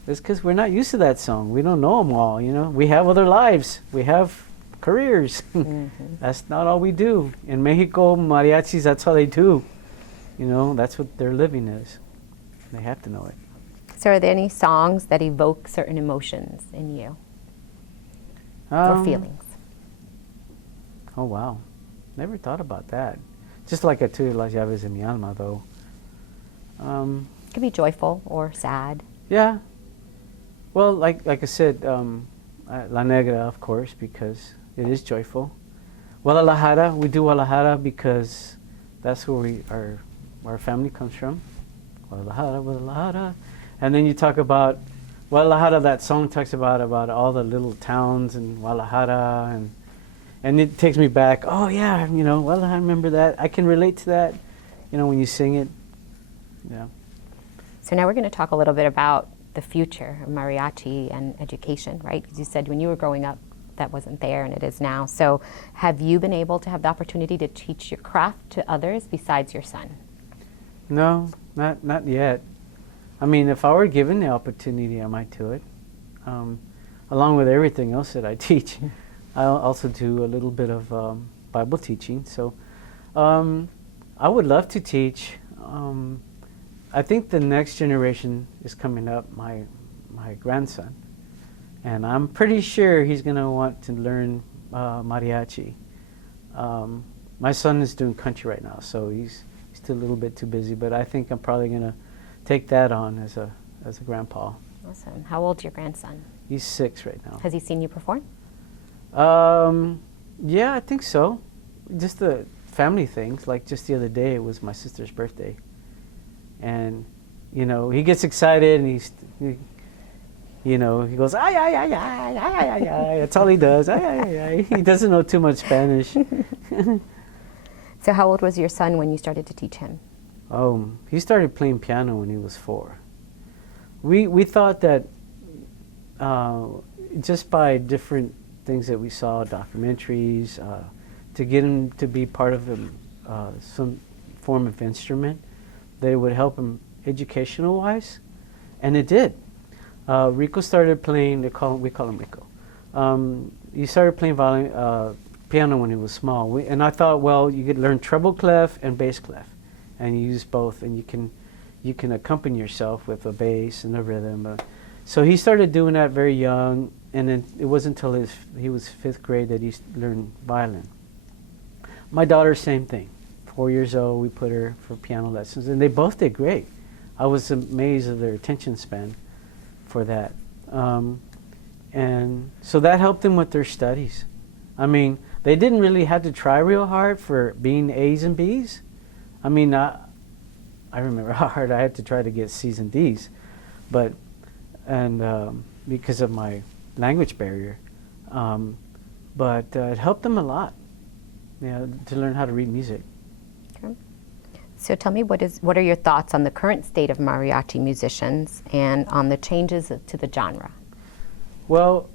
It's because we're not used to that song. We don't know them all, We have other lives. We have careers. Mm-hmm. That's not all we do. In Mexico, mariachis, that's all they do. That's what their living is. They have to know it. So are there any songs that evoke certain emotions in you? or feelings? Oh, wow. Never thought about that. Just like I told you, Las Llaves de mi Alma, though. It could be joyful or sad. Yeah. Well, like I said, La Negra, of course, because it is joyful. Guadalajara, we do Guadalajara because that's where our family comes from. Guadalajara, Guadalajara. And then you talk about Guadalajara, that song talks about all the little towns in Guadalajara, and it takes me back, oh yeah, well, I remember that. I can relate to that, when you sing it. Yeah. So now we're going to talk a little bit about the future of mariachi and education, right? Because you said when you were growing up, that wasn't there, and it is now. So have you been able to have the opportunity to teach your craft to others besides your son? No, not yet. I mean, if I were given the opportunity, I might do it. Along with everything else that I teach. I also do a little bit of Bible teaching. So I would love to teach. I think the next generation is coming up, my grandson. And I'm pretty sure he's going to want to learn mariachi. My son is doing country right now, so he's still a little bit too busy. But I think I'm probably going to take that on as a grandpa. Awesome. How old's your grandson? He's 6 right now. Has he seen you perform? Yeah, I think so. Just the family things. Like just the other day, it was my sister's birthday. And, he gets excited and he goes, ay, ay, ay, ay, ay, ay, ay. That's all he does. Ay, ay, ay, ay. He doesn't know too much Spanish. So how old was your son when you started to teach him? He started playing piano when he was 4. We thought that just by different things that we saw, documentaries, to get him to be part of some form of instrument, that it would help him educational-wise, and it did. Rico started playing. We call him Rico. He started playing piano when he was small, and I thought, well, you could learn treble clef and bass clef, and you use both, and you can accompany yourself with a bass and a rhythm. So he started doing that very young, and then it wasn't until he was 5th grade that he learned violin. My daughter, same thing. 4 years old, we put her for piano lessons, and they both did great. I was amazed at their attention span for that. And so that helped them with their studies. I mean, they didn't really have to try real hard for being A's and B's. I mean, I remember how hard I had to try to get C's and D's, because of my language barrier. But it helped them a lot, to learn how to read music. Okay. So tell me, what are your thoughts on the current state of mariachi musicians and on the changes to the genre? Well,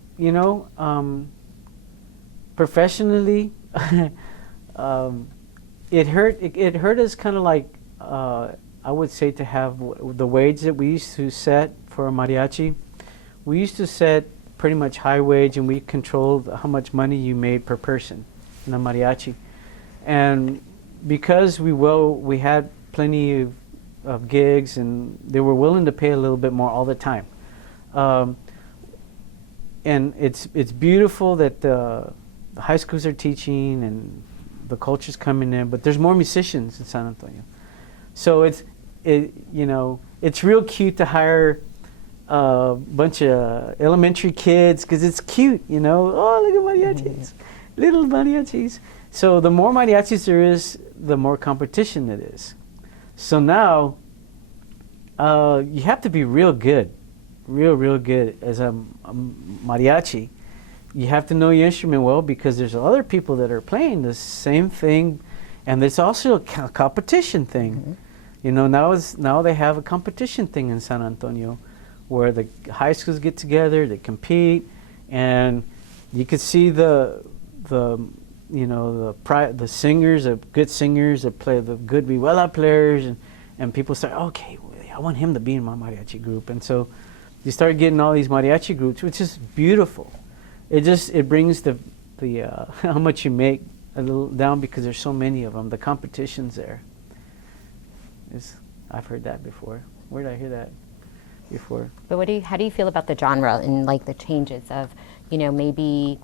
professionally, it hurt us kind of like, I would say, to have the wage that we used to set for a mariachi. We used to set pretty much high wage, and we controlled how much money you made per person in a mariachi. And because we had plenty of gigs, and they were willing to pay a little bit more all the time. And it's beautiful that the high schools are teaching and the culture's coming in, but there's more musicians in San Antonio. So it's real cute to hire a bunch of elementary kids because it's cute, Oh, look at mariachis, little mariachis. So the more mariachis there is, the more competition it is. So now you have to be real good, real good as a mariachi. You have to know your instrument well because there's other people that are playing the same thing, and it's also a competition thing. Mm-hmm. Now they have a competition thing in San Antonio, where the high schools get together, they compete, and you could see the singers, the good singers that play, the good vihuela players, and people start, okay, I want him to be in my mariachi group, and so you start getting all these mariachi groups, which is beautiful. It brings the how much you make a little down because there's so many of them. The competition's there. I've heard that before. Where did I hear that before? But how do you feel about the genre and like the changes of, maybe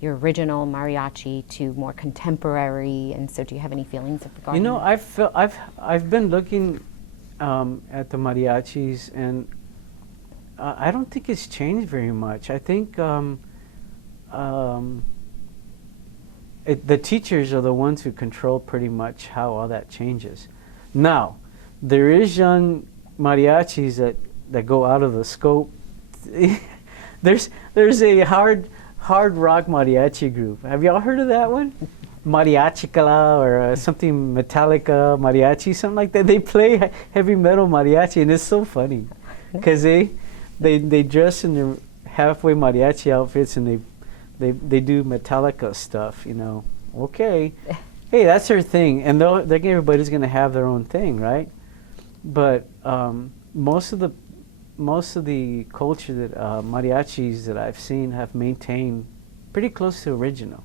your original mariachi to more contemporary, and so do you have any feelings regarding You know, that? I've been looking at the mariachis, and I don't think it's changed very much. I think the teachers are the ones who control pretty much how all that changes. Now, there is young mariachis that go out of the scope. there's a hard rock mariachi group. Have y'all heard of that one? Mariachicala or something Metallica mariachi, something like that. They play heavy metal mariachi, and it's so funny because they dress in their halfway mariachi outfits, and they do Metallica stuff, you know. Okay, hey, that's their thing, and everybody's gonna have their own thing, right? But most of the culture that mariachis that I've seen have maintained pretty close to original.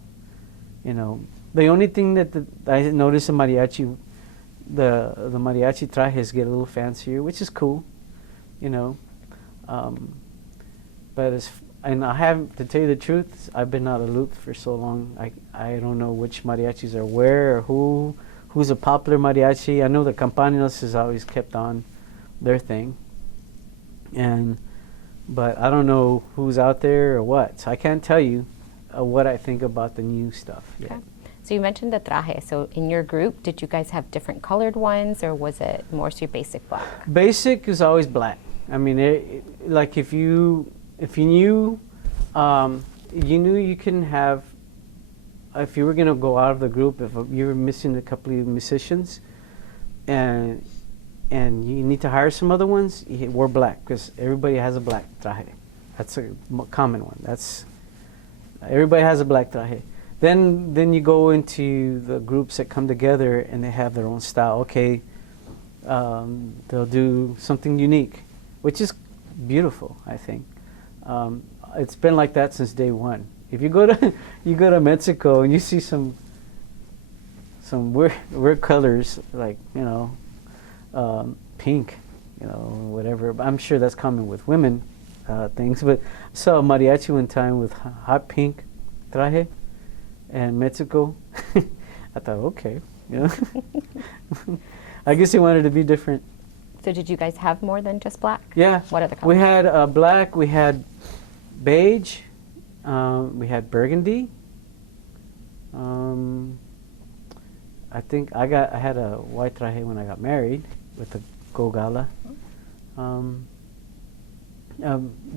You know, the only thing that I noticed in mariachi, the mariachi trajes get a little fancier, which is cool, you know. But and I have to tell you the truth, I've been out of loop for so long. I don't know which mariachis are where or who's a popular mariachi. I know the Campañas has always kept on their thing, but I don't know who's out there or what. So I can't tell you what I think about the new stuff yet. Okay. So you mentioned the traje. So in your group, did you guys have different colored ones, or was it more so your basic black? Basic is always black. I mean, like if you knew, you knew you couldn't have. If you were gonna go out of the group, if you were missing a couple of musicians, and you need to hire some other ones, you wear black because everybody has a black traje. That's a common one. Everybody has a black traje. Then you go into the groups that come together and they have their own style. Okay, they'll do something unique, which is beautiful, I think. It's been like that since day one. If you go to Mexico and you see some weird colors, like, you know, pink, you know, whatever. I'm sure that's common with women things. But I saw a mariachi one time with hot pink traje in Mexico. I thought, okay, you know. I guess they wanted to be different. So did you guys have more than just black? Yeah. What other colors? We had black, we had beige, we had burgundy. I think I had a white traje when I got married with the Go Gala.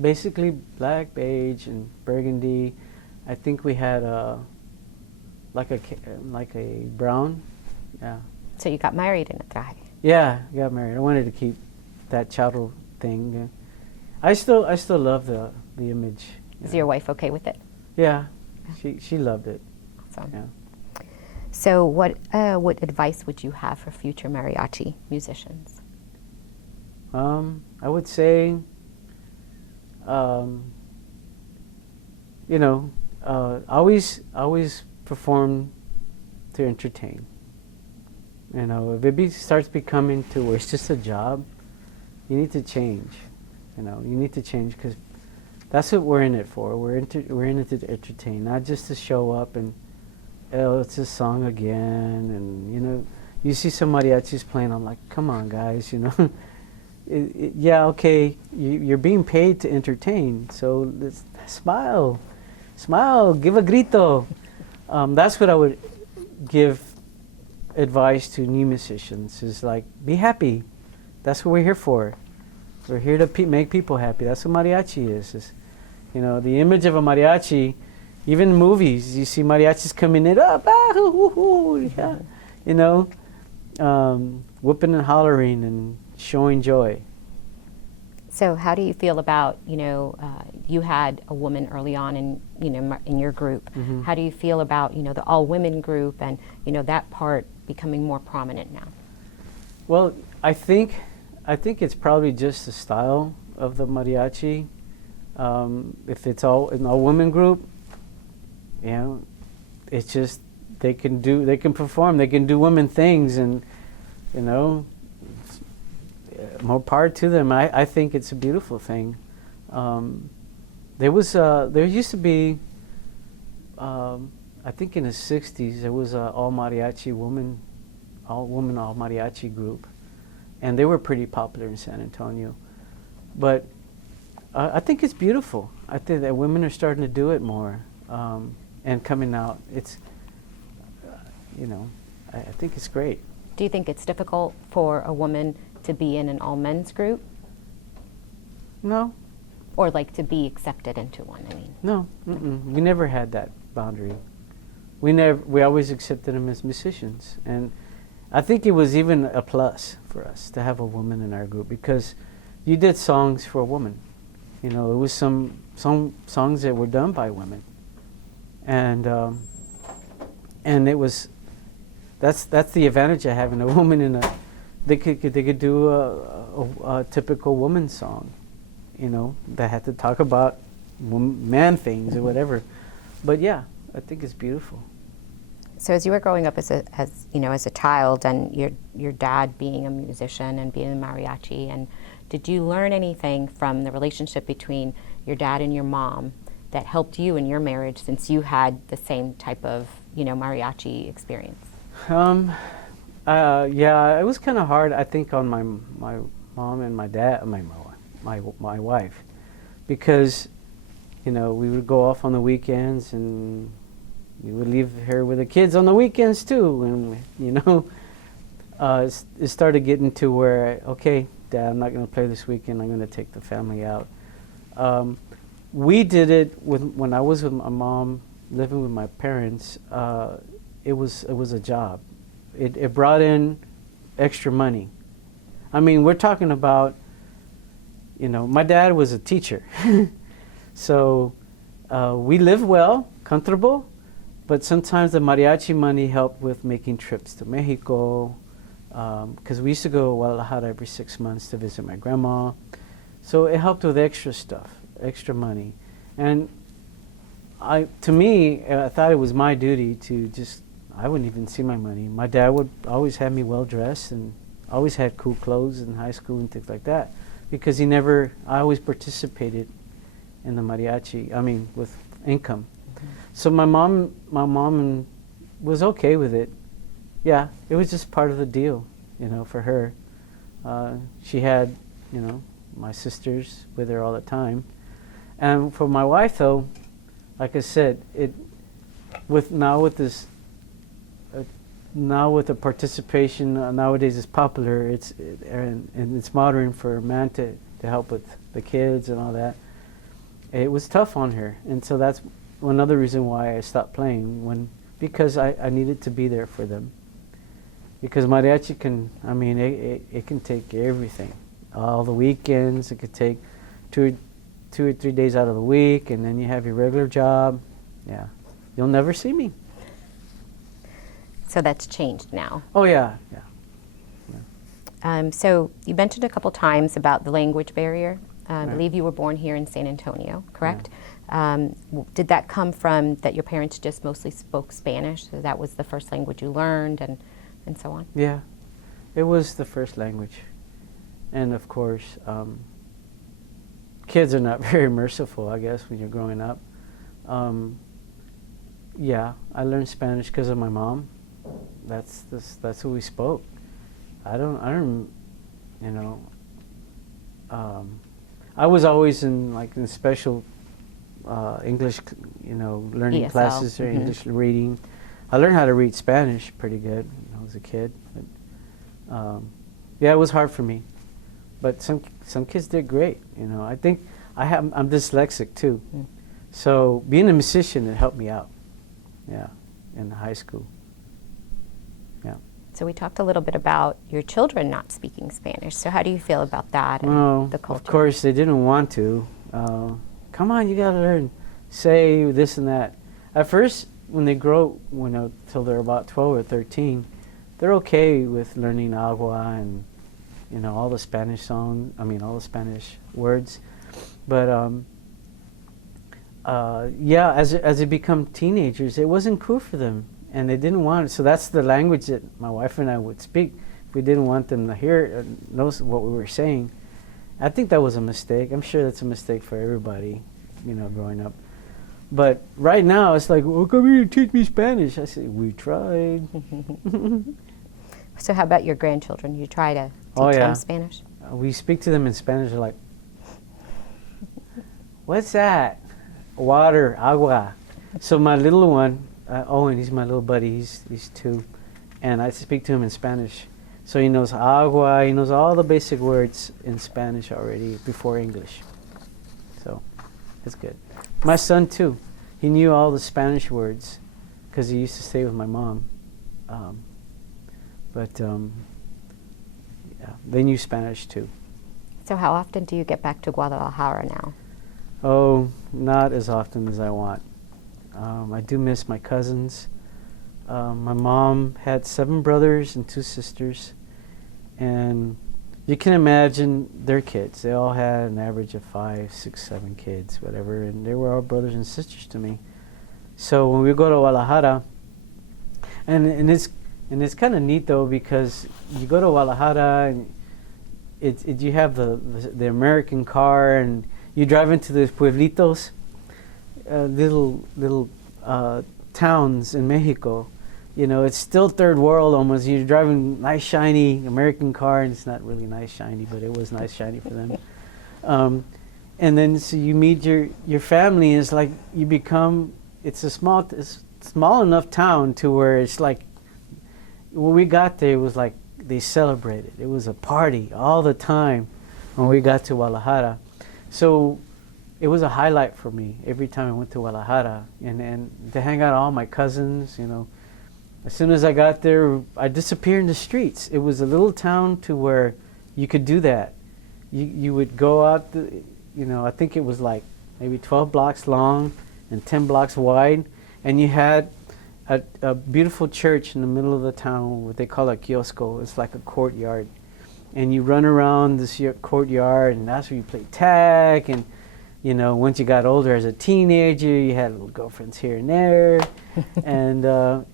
Basically black, beige, and burgundy. I think we had like a brown. Yeah. So you got married in a traje. Yeah, I got married. I wanted to keep that chowder thing. I still love the image. Is your wife okay with it? Yeah, she loved it. Awesome. Yeah. So what advice would you have for future mariachi musicians? I would say, you know, always perform to entertain. You know, if it starts becoming to where it's just a job, you need to change. You know, you need to change because that's what we're in it for. We're in it to entertain, not just to show up and, oh, it's a song again. And, you know, you see some mariachis playing, I'm like, come on, guys, you know. Yeah, okay, you're being paid to entertain, so let's smile, give a grito. That's what I would give advice to new musicians, is like, be happy. That's what we're here for. We're here to make people happy. That's what mariachi is, you know, the image of a mariachi. Even in movies, you see mariachis coming in, yeah, you know, whooping and hollering and showing joy. So how do you feel about, you know, you had a woman early on in, you know, in your group. Mm-hmm. How do you feel about, you know, the all-women group and, you know, that part becoming more prominent now? Well, I think it's probably just the style of the mariachi. If it's all an all-women group, you know, it's just they can perform, they can do women things, and, you know, more power to them. I think it's a beautiful thing. There used to be I think in the 60s, there was a all mariachi woman, all mariachi group. And they were pretty popular in San Antonio. But I think it's beautiful. I think that women are starting to do it more and coming out. It's, I think it's great. Do you think it's difficult for a woman to be in an all men's group? No. Or like to be accepted into one, I mean? No, we never had that boundary. We always accepted them as musicians. And I think it was even a plus for us to have a woman in our group because you did songs for a woman. It was some songs that were done by women. And it was, that's the advantage of having a woman in they could do a typical woman song, that had to talk about man things or whatever. But yeah, I think it's beautiful. So as you were growing up as a child, and your dad being a musician and being a mariachi, and did you learn anything from the relationship between your dad and your mom that helped you in your marriage, since you had the same type of mariachi experience? Yeah, it was kind of hard, I think, on my mom and my dad, my wife, because we would go off on the weekends and we would leave her with the kids on the weekends too, and it started getting to where, okay, Dad, I'm not going to play this weekend. I'm going to take the family out. We did it when I was with my mom, living with my parents. It was a job. It brought in extra money. I mean, we're talking about, my dad was a teacher, so we lived well, comfortable. But sometimes the mariachi money helped with making trips to Mexico, because we used to go to Guadalajara every 6 months to visit my grandma. So it helped with extra stuff, extra money. And to me, I thought it was my duty to I wouldn't even see my money. My dad would always have me well dressed and always had cool clothes in high school and things like that, because I always participated in the mariachi, with income. So my mom was okay with it. Yeah, it was just part of the deal, for her. She had, my sisters with her all the time. And for my wife, though, like I said, with the participation nowadays is popular. And it's modern for a man to help with the kids and all that. It was tough on her, and so that's another reason why I stopped playing, because I needed to be there for them. Because mariachi can, it can take everything. All the weekends, it could take two or 3 days out of the week, and then you have your regular job. Yeah, you'll never see me. So that's changed now. Oh yeah. So you mentioned a couple times about the language barrier. I Right. believe you were born here in San Antonio, correct? Yeah. Did that come from that your parents just mostly spoke Spanish, so that was the first language you learned, and so on? Yeah, it was the first language. And of course, kids are not very merciful, I guess, when you're growing up. Yeah, I learned Spanish because of my mom. That's who we spoke. I was always in special English, learning ESL. classes or English reading. I learned how to read Spanish pretty good when I was a kid. But, yeah, it was hard for me. But some kids did great. I think I'm dyslexic too. Mm. So being a musician, it helped me out. Yeah, in high school. Yeah. So we talked a little bit about your children not speaking Spanish. So how do you feel about that and Well, the culture? of course, they didn't want to. Come on, you gotta learn, say this and that. At first, when they grow, till they're about 12 or 13, they're okay with learning agua and all the Spanish all the Spanish words. But yeah, as they become teenagers, it wasn't cool for them, and they didn't want it. So that's the language that my wife and I would speak. If we didn't want them to hear know what we were saying, I think that was a mistake. I'm sure that's a mistake for everybody, growing up. But right now, it's like, well, come here and teach me Spanish. I said, we tried. So how about your grandchildren? You try to teach Oh, yeah. them Spanish? We speak to them in Spanish. They're like, what's that? Water, agua. So my little one, Owen, he's my little buddy. He's 2. And I speak to him in Spanish. So he knows agua. He knows all the basic words in Spanish already before English. So that's good. My son, too. He knew all the Spanish words because he used to stay with my mom. Yeah, they knew Spanish, too. So how often do you get back to Guadalajara now? Oh, not as often as I want. I do miss my cousins. My mom had 7 brothers and 2 sisters, and you can imagine their kids. They all had an average of 5, 6, 7 kids, whatever, and they were all brothers and sisters to me. So when we go to Guadalajara, and it's kind of neat though, because you go to Guadalajara and you have the American car, and you drive into the pueblitos, little towns in Mexico. You know, it's still third world almost. You're driving nice shiny American car, and it's not really nice shiny, but it was nice shiny for them. And then so you meet your family, and it's like you become. It's small enough town to where it's like when we got there, it was like they celebrated. It was a party all the time when we got to Guadalajara. So it was a highlight for me every time I went to Guadalajara, and to hang out with all my cousins, you know. As soon as I got there, I disappeared in the streets. It was a little town to where you could do that. You would go out, I think it was like maybe 12 blocks long and 10 blocks wide, and you had a beautiful church in the middle of the town, what they call a kiosco. It's like a courtyard. And you run around this courtyard, and that's where you play tag. And, you know, once you got older as a teenager, you had little girlfriends here and there. And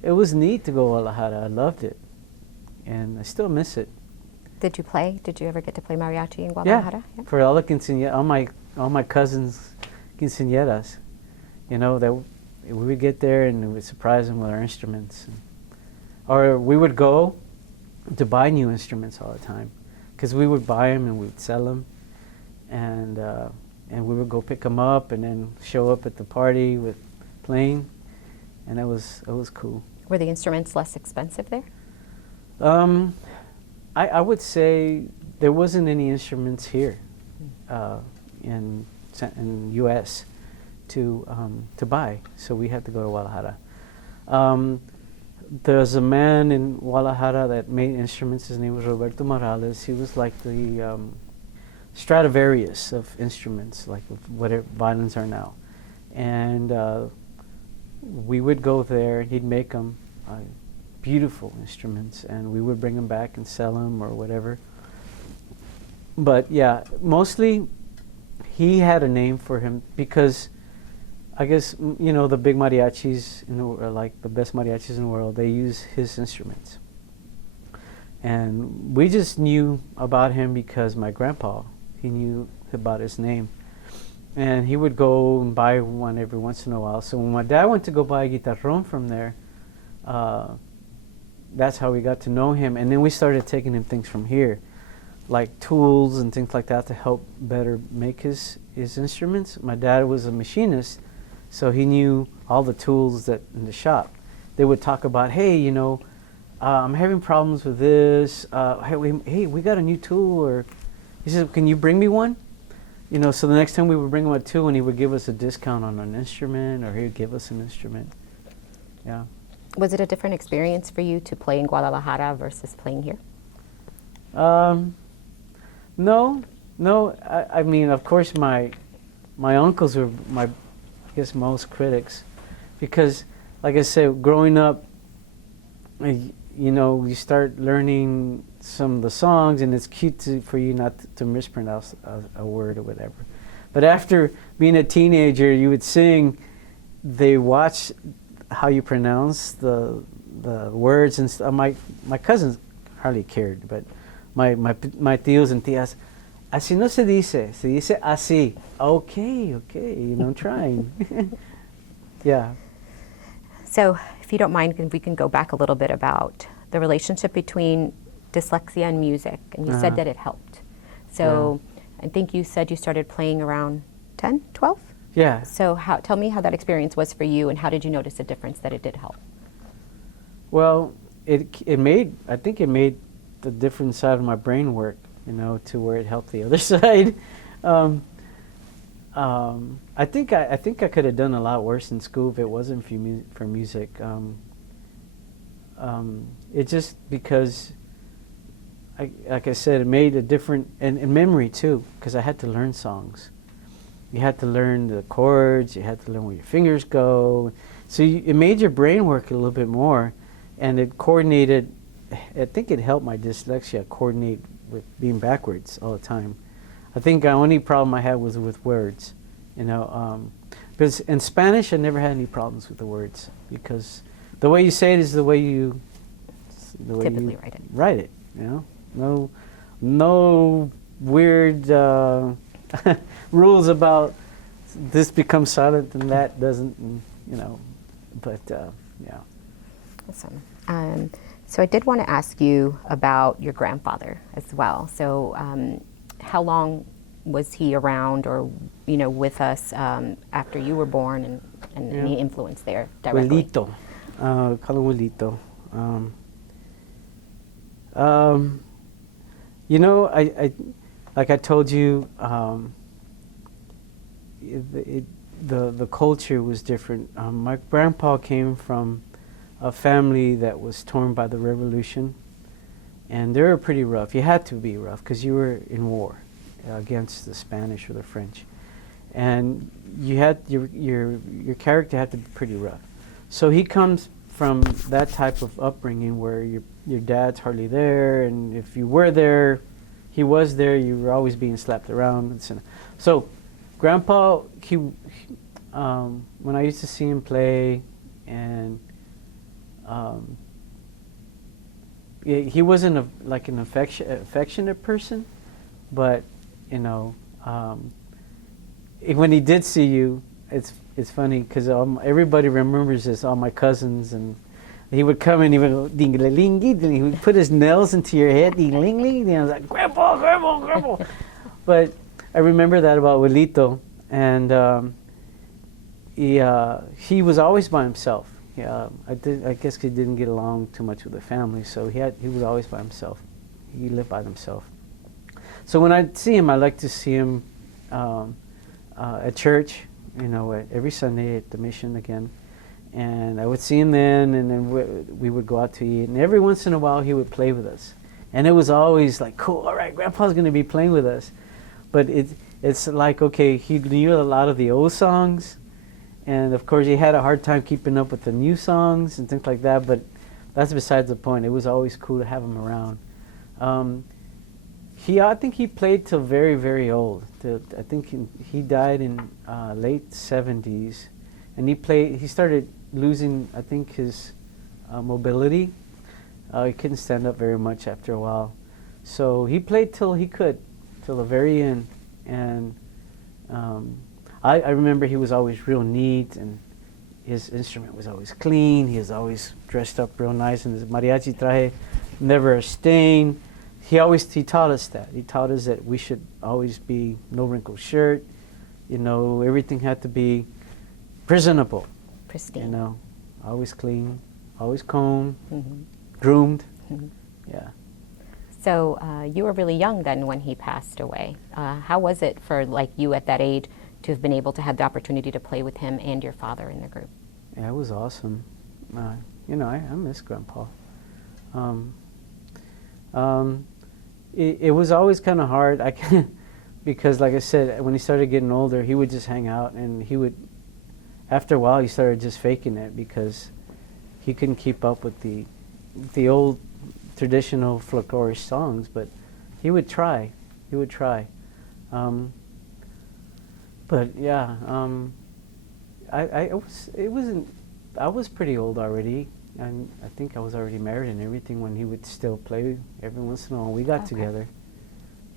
it was neat to go to Guadalajara. I loved it. And I still miss it. Did you play? Did you ever get to play mariachi in Guadalajara? Yeah. For all the quinceañeras, all my cousins' quinceañeras, you know, that we would get there and we would surprise them with our instruments. Or we would go to buy new instruments all the time, because we would buy them and we'd sell them, and we would go pick them up and then show up at the party with playing, and it was cool. Were the instruments less expensive there? I would say there wasn't any instruments here in U.S. to buy, so we had to go to Guadalajara. There's a man in Guadalajara that made instruments. His name was Roberto Morales. He was like the Stradivarius of instruments, like what violins are now. And we would go there. He'd make them beautiful instruments, and we would bring them back and sell them or whatever. But yeah, mostly he had a name for him because I guess, you know, the big mariachis, like the best mariachis in the world, they use his instruments. And we just knew about him because my grandpa, he knew about his name. And he would go and buy one every once in a while. So when my dad went to go buy a guitarrón from there, that's how we got to know him. And then we started taking him things from here, like tools and things like that to help better make his instruments. My dad was a machinist, so he knew all the tools that in the shop. They would talk about, hey, you know, I'm having problems with this. Hey, we got a new tool. Or he said, can you bring me one? You know, so the next time we would bring him a tool, and he would give us a discount on an instrument, or he would give us an instrument. Yeah. Was it a different experience for you to play in Guadalajara versus playing here? No. I mean, of course, my uncles were my, I guess, most critics, because, like I said, growing up, you know, you start learning some of the songs, and it's cute for you not to mispronounce a word or whatever. But after being a teenager, you would sing. They watch how you pronounce the words and stuff. My cousins hardly cared, but my tíos and tías, así no se dice así. Okay, you know, I'm trying. Yeah. So, if you don't mind, we can go back a little bit about the relationship between dyslexia and music. And you said that it helped. So, I think you said you started playing around 10, 12? Yeah. So, tell me how that experience was for you, and how did you notice the difference that it did help? Well, I think it made the different side of my brain work, to where it helped the other side. I think I could have done a lot worse in school if it wasn't for music. It's just because, like I said, it made a different, and memory too, because I had to learn songs. You had to learn the chords, you had to learn where your fingers go. So it made your brain work a little bit more, and it coordinated. I think it helped my dyslexia coordinate with being backwards all the time. I think the only problem I had was with words, because in Spanish I never had any problems with the words, because the way you say it is the way you Typically write it. No weird rules about this becomes silent and that doesn't, but yeah. Awesome. So I did want to ask you about your grandfather as well. So how long was he around, or with us after you were born, and any influence there directly? Abuelito, call him abuelito. I like I told you, the culture was different. My grandpa came from a family that was torn by the revolution, and they were pretty rough. You had to be rough because you were in war against the Spanish or the French, and you had your character had to be pretty rough. So he comes from that type of upbringing where your dad's hardly there, and if you were there, he was there. You were always being slapped around. So, Grandpa, when I used to see him play, and he wasn't an affectionate person, but when he did see you, it's funny because everybody remembers this. All my cousins, and he would come and he would go ding-a-ling-ling, he would put his nails into your head, ding-a-ling-ling, and I was like, Grandpa. But I remember that about Abuelito, and he was always by himself. I guess he didn't get along too much with the family, so he was always by himself. He lived by himself. So when I see him, I like to see him at church, every Sunday at the mission again. And I would see him then, and then we would go out to eat. And every once in a while, he would play with us. And it was always like, cool, all right, Grandpa's going to be playing with us. But it's like, okay, he knew a lot of the old songs. And, of course, he had a hard time keeping up with the new songs and things like that. But that's besides the point. It was always cool to have him around. I think he played till very, very old. I think he died in late 70s. And he started losing, I think, his mobility. He couldn't stand up very much after a while. So he played till he could, till the very end. And I remember he was always real neat, and his instrument was always clean. He was always dressed up real nice, and his mariachi traje, never a stain. He taught us that. He taught us that we should always be no wrinkled shirt. Everything had to be presentable. Pristine. Always clean, always combed, groomed. Mm-hmm. Yeah. So you were really young then when he passed away. How was it for you at that age to have been able to have the opportunity to play with him and your father in the group? Yeah, it was awesome. I miss Grandpa. It was always kind of hard. Because like I said, when he started getting older, he would just hang out, and after a while, he started just faking it because he couldn't keep up with the old traditional folkloric songs. But he would try. But yeah, I was pretty old already, and I think I was already married and everything when he would still play every once in a while. We got together.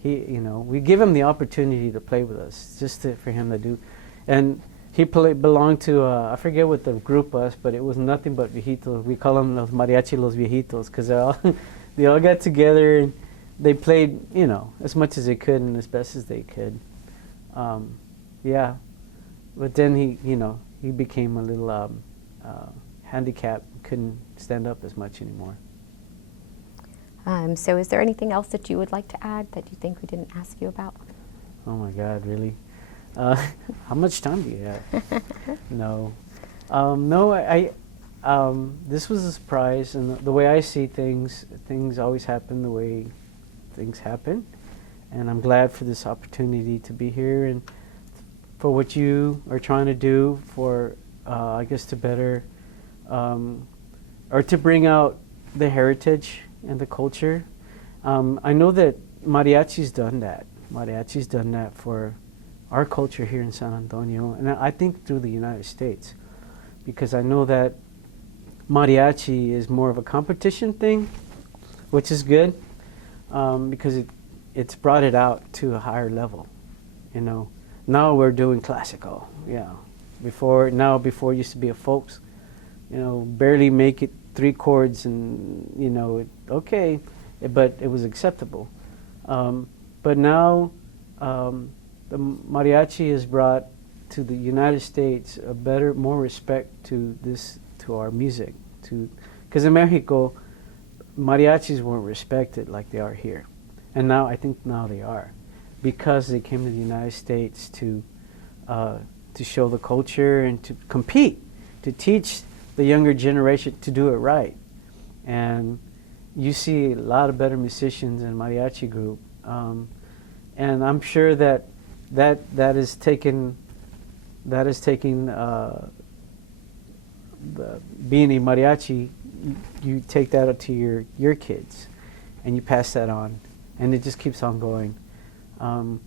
We give him the opportunity to play with us, just for him to do. And he belonged to, I forget what the group was, but it was nothing but viejitos. We call them los mariachi los viejitos because they all got together and they played, you know, as much as they could and as best as they could. Yeah, but then he became a little handicapped, couldn't stand up as much anymore. So is there anything else that you would like to add that you think we didn't ask you about? Oh my God, really? How much time do you have? No. This was a surprise, and the way I see things always happen the way things happen. And I'm glad for this opportunity to be here and for what you are trying to do for, I guess, to better, or to bring out the heritage and the culture. I know that Mariachi's done that. Mariachi's done that for our culture here in San Antonio, and I think through the United States, because I know that Mariachi is more of a competition thing, which is good, because it's brought it out to a higher level. You know, now we're doing classical. Yeah, before it used to be a folks, you know, barely make it 3 chords, and you know, but it was acceptable. But now the mariachi has brought to the United States more respect to our music, because in Mexico, mariachis weren't respected like they are here, and now I think they are, because they came to the United States to show the culture and to compete, to teach the younger generation to do it right. And you see a lot of better musicians in mariachi group, and I'm sure that is taking being a mariachi, you take that up to your kids, and you pass that on, and it just keeps on going. And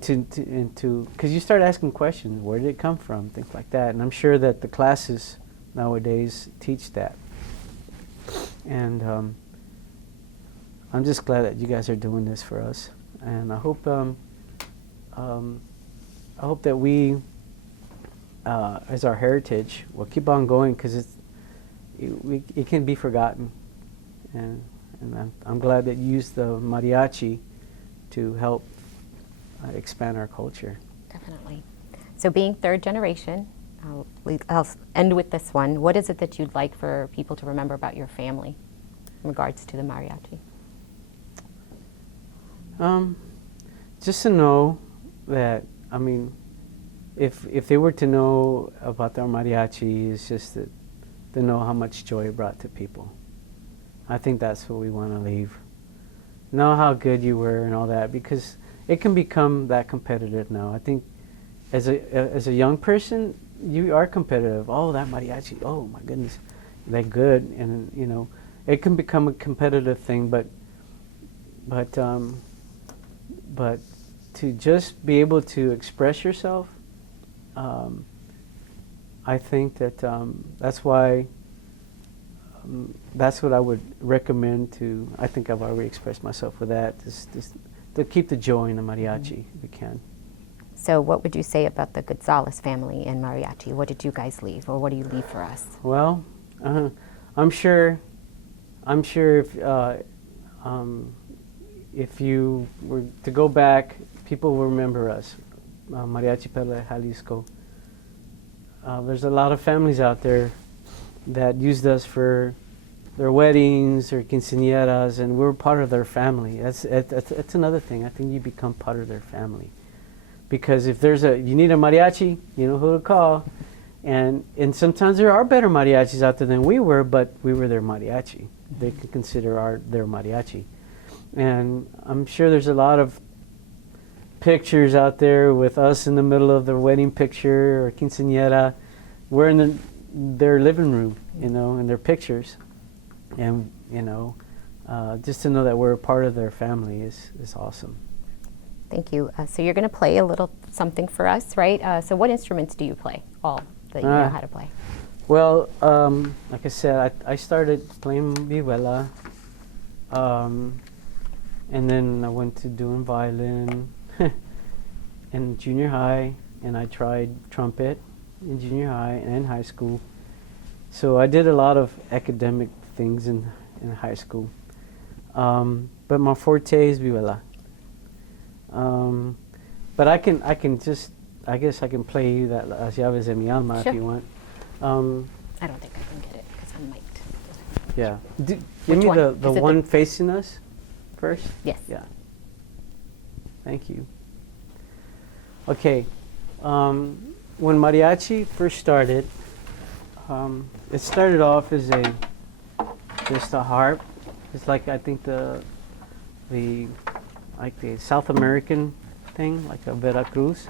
because you start asking questions, where did it come from, things like that, and I'm sure that the classes nowadays teach that. And I'm just glad that you guys are doing this for us, and I hope that we, as our heritage, will keep on going, because it can be forgotten, and I'm glad that you used the mariachi to help expand our culture. Definitely. So being third generation, I'll end with this one. What is it that you'd like for people to remember about your family in regards to the mariachi? Just to know that, I mean, if they were to know about our mariachi, it's just that to know how much joy it brought to people. I think that's what we want to leave. Know how good you were and all that, because it can become that competitive now. I think as a young person, you are competitive. Oh, that mariachi, oh my goodness, they're good, and you know, it can become a competitive thing. But to just be able to express yourself, I think that that's why. That's what I would recommend to. I think I've already expressed myself with that. Just to keep the joy in the mariachi, if we can. So what would you say about the González family and mariachi? What did you guys leave, or what do you leave for us? Well, I'm sure if you were to go back, people will remember us, Mariachi Perla de Jalisco. There's a lot of families out there that used us for their weddings or quinceañeras, and we're part of their family. That's another thing. I think you become part of their family, because if you need a mariachi, you know who to call, and sometimes there are better mariachis out there than we were, but we were their mariachi. They could consider their mariachi, and I'm sure there's a lot of pictures out there with us in the middle of the wedding picture or quinceañera. We're in their living room, you know, in their pictures, and you know, just to know that we're a part of their family is awesome. Thank you. So you're going to play a little something for us, right? So what instruments do you play? All that you know how to play. Well, like I said, I started playing vihuela, and then I went to doing violin in junior high, and I tried trumpet, in junior high and in high school. So I did a lot of academic things in high school. But my forte is vihuela. But I guess I can play you that Las Llaves de mi Alma Sure. if you want. I don't think I can get it because I'm mic'd. Yeah. Give Which me one? the Is it one the- facing us first. Yes. Yeah. Thank you. Okay. When mariachi first started, it started off as just a harp. It's like I think the South American thing, like a Veracruz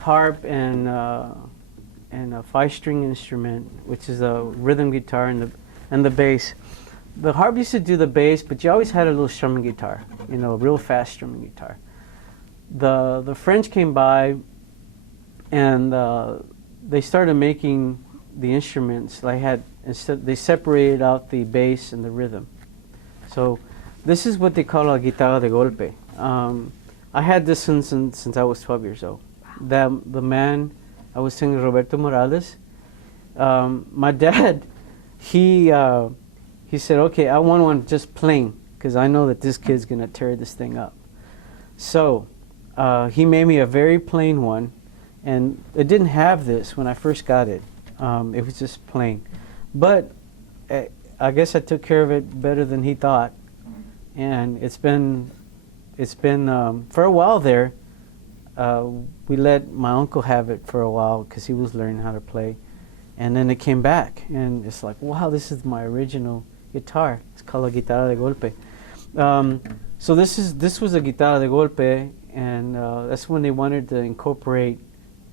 harp and a 5-string instrument, which is a rhythm guitar and the bass. The harp used to do the bass, but you always had a little strumming guitar, a real fast strumming guitar. The French came by and they started making the instruments. They separated out the bass and the rhythm. So this is what they call a guitarra de golpe. I had this since I was 12 years old. The man I was singing, Roberto Morales, my dad, he said, okay, I want one just plain, because I know that this kid's going to tear this thing up. So he made me a very plain one, and it didn't have this when I first got it. It was just plain. But I guess I took care of it better than he thought. And it's been for a while there, we let my uncle have it for a while because he was learning how to play. And then it came back, and it's like, wow, this is my original guitar. It's called a guitarra de golpe. So this was a guitarra de golpe, and that's when they wanted to incorporate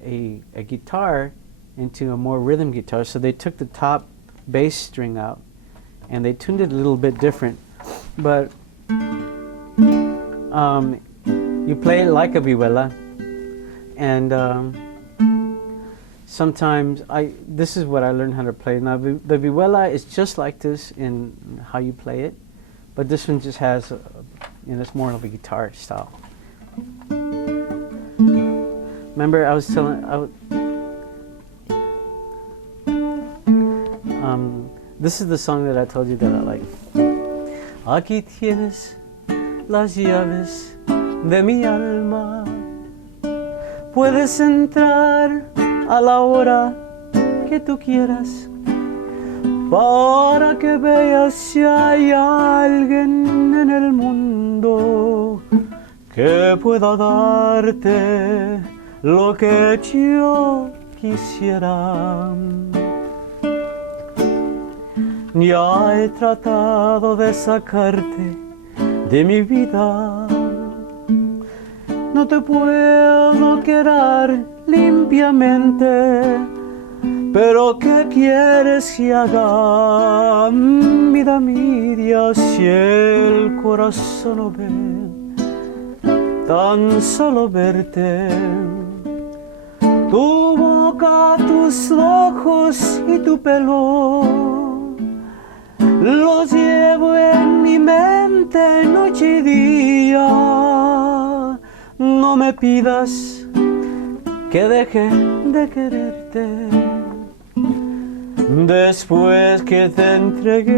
a guitar into a more rhythm guitar. So they took the top bass string out, and they tuned it a little bit different. But you play it like a vihuela, and sometimes this is what I learned how to play. Now the vihuela is just like this in how you play it, but this one just has it's more of a guitar style. Remember I was telling this is the song that I told you that I like. Aquí tienes las llaves de mi alma. Puedes entrar a la hora que tú quieras para que veas si hay alguien en el mundo que pueda darte lo que yo quisiera. Ya he tratado de sacarte de mi vida. No te puedo quedar limpiamente, pero ¿qué quieres que haga, vida mía, si el corazón no ve? Tan solo verte, tu boca, tus ojos y tu pelo. Los llevo en mi mente noche y día. No me pidas que deje de quererte después que te entregué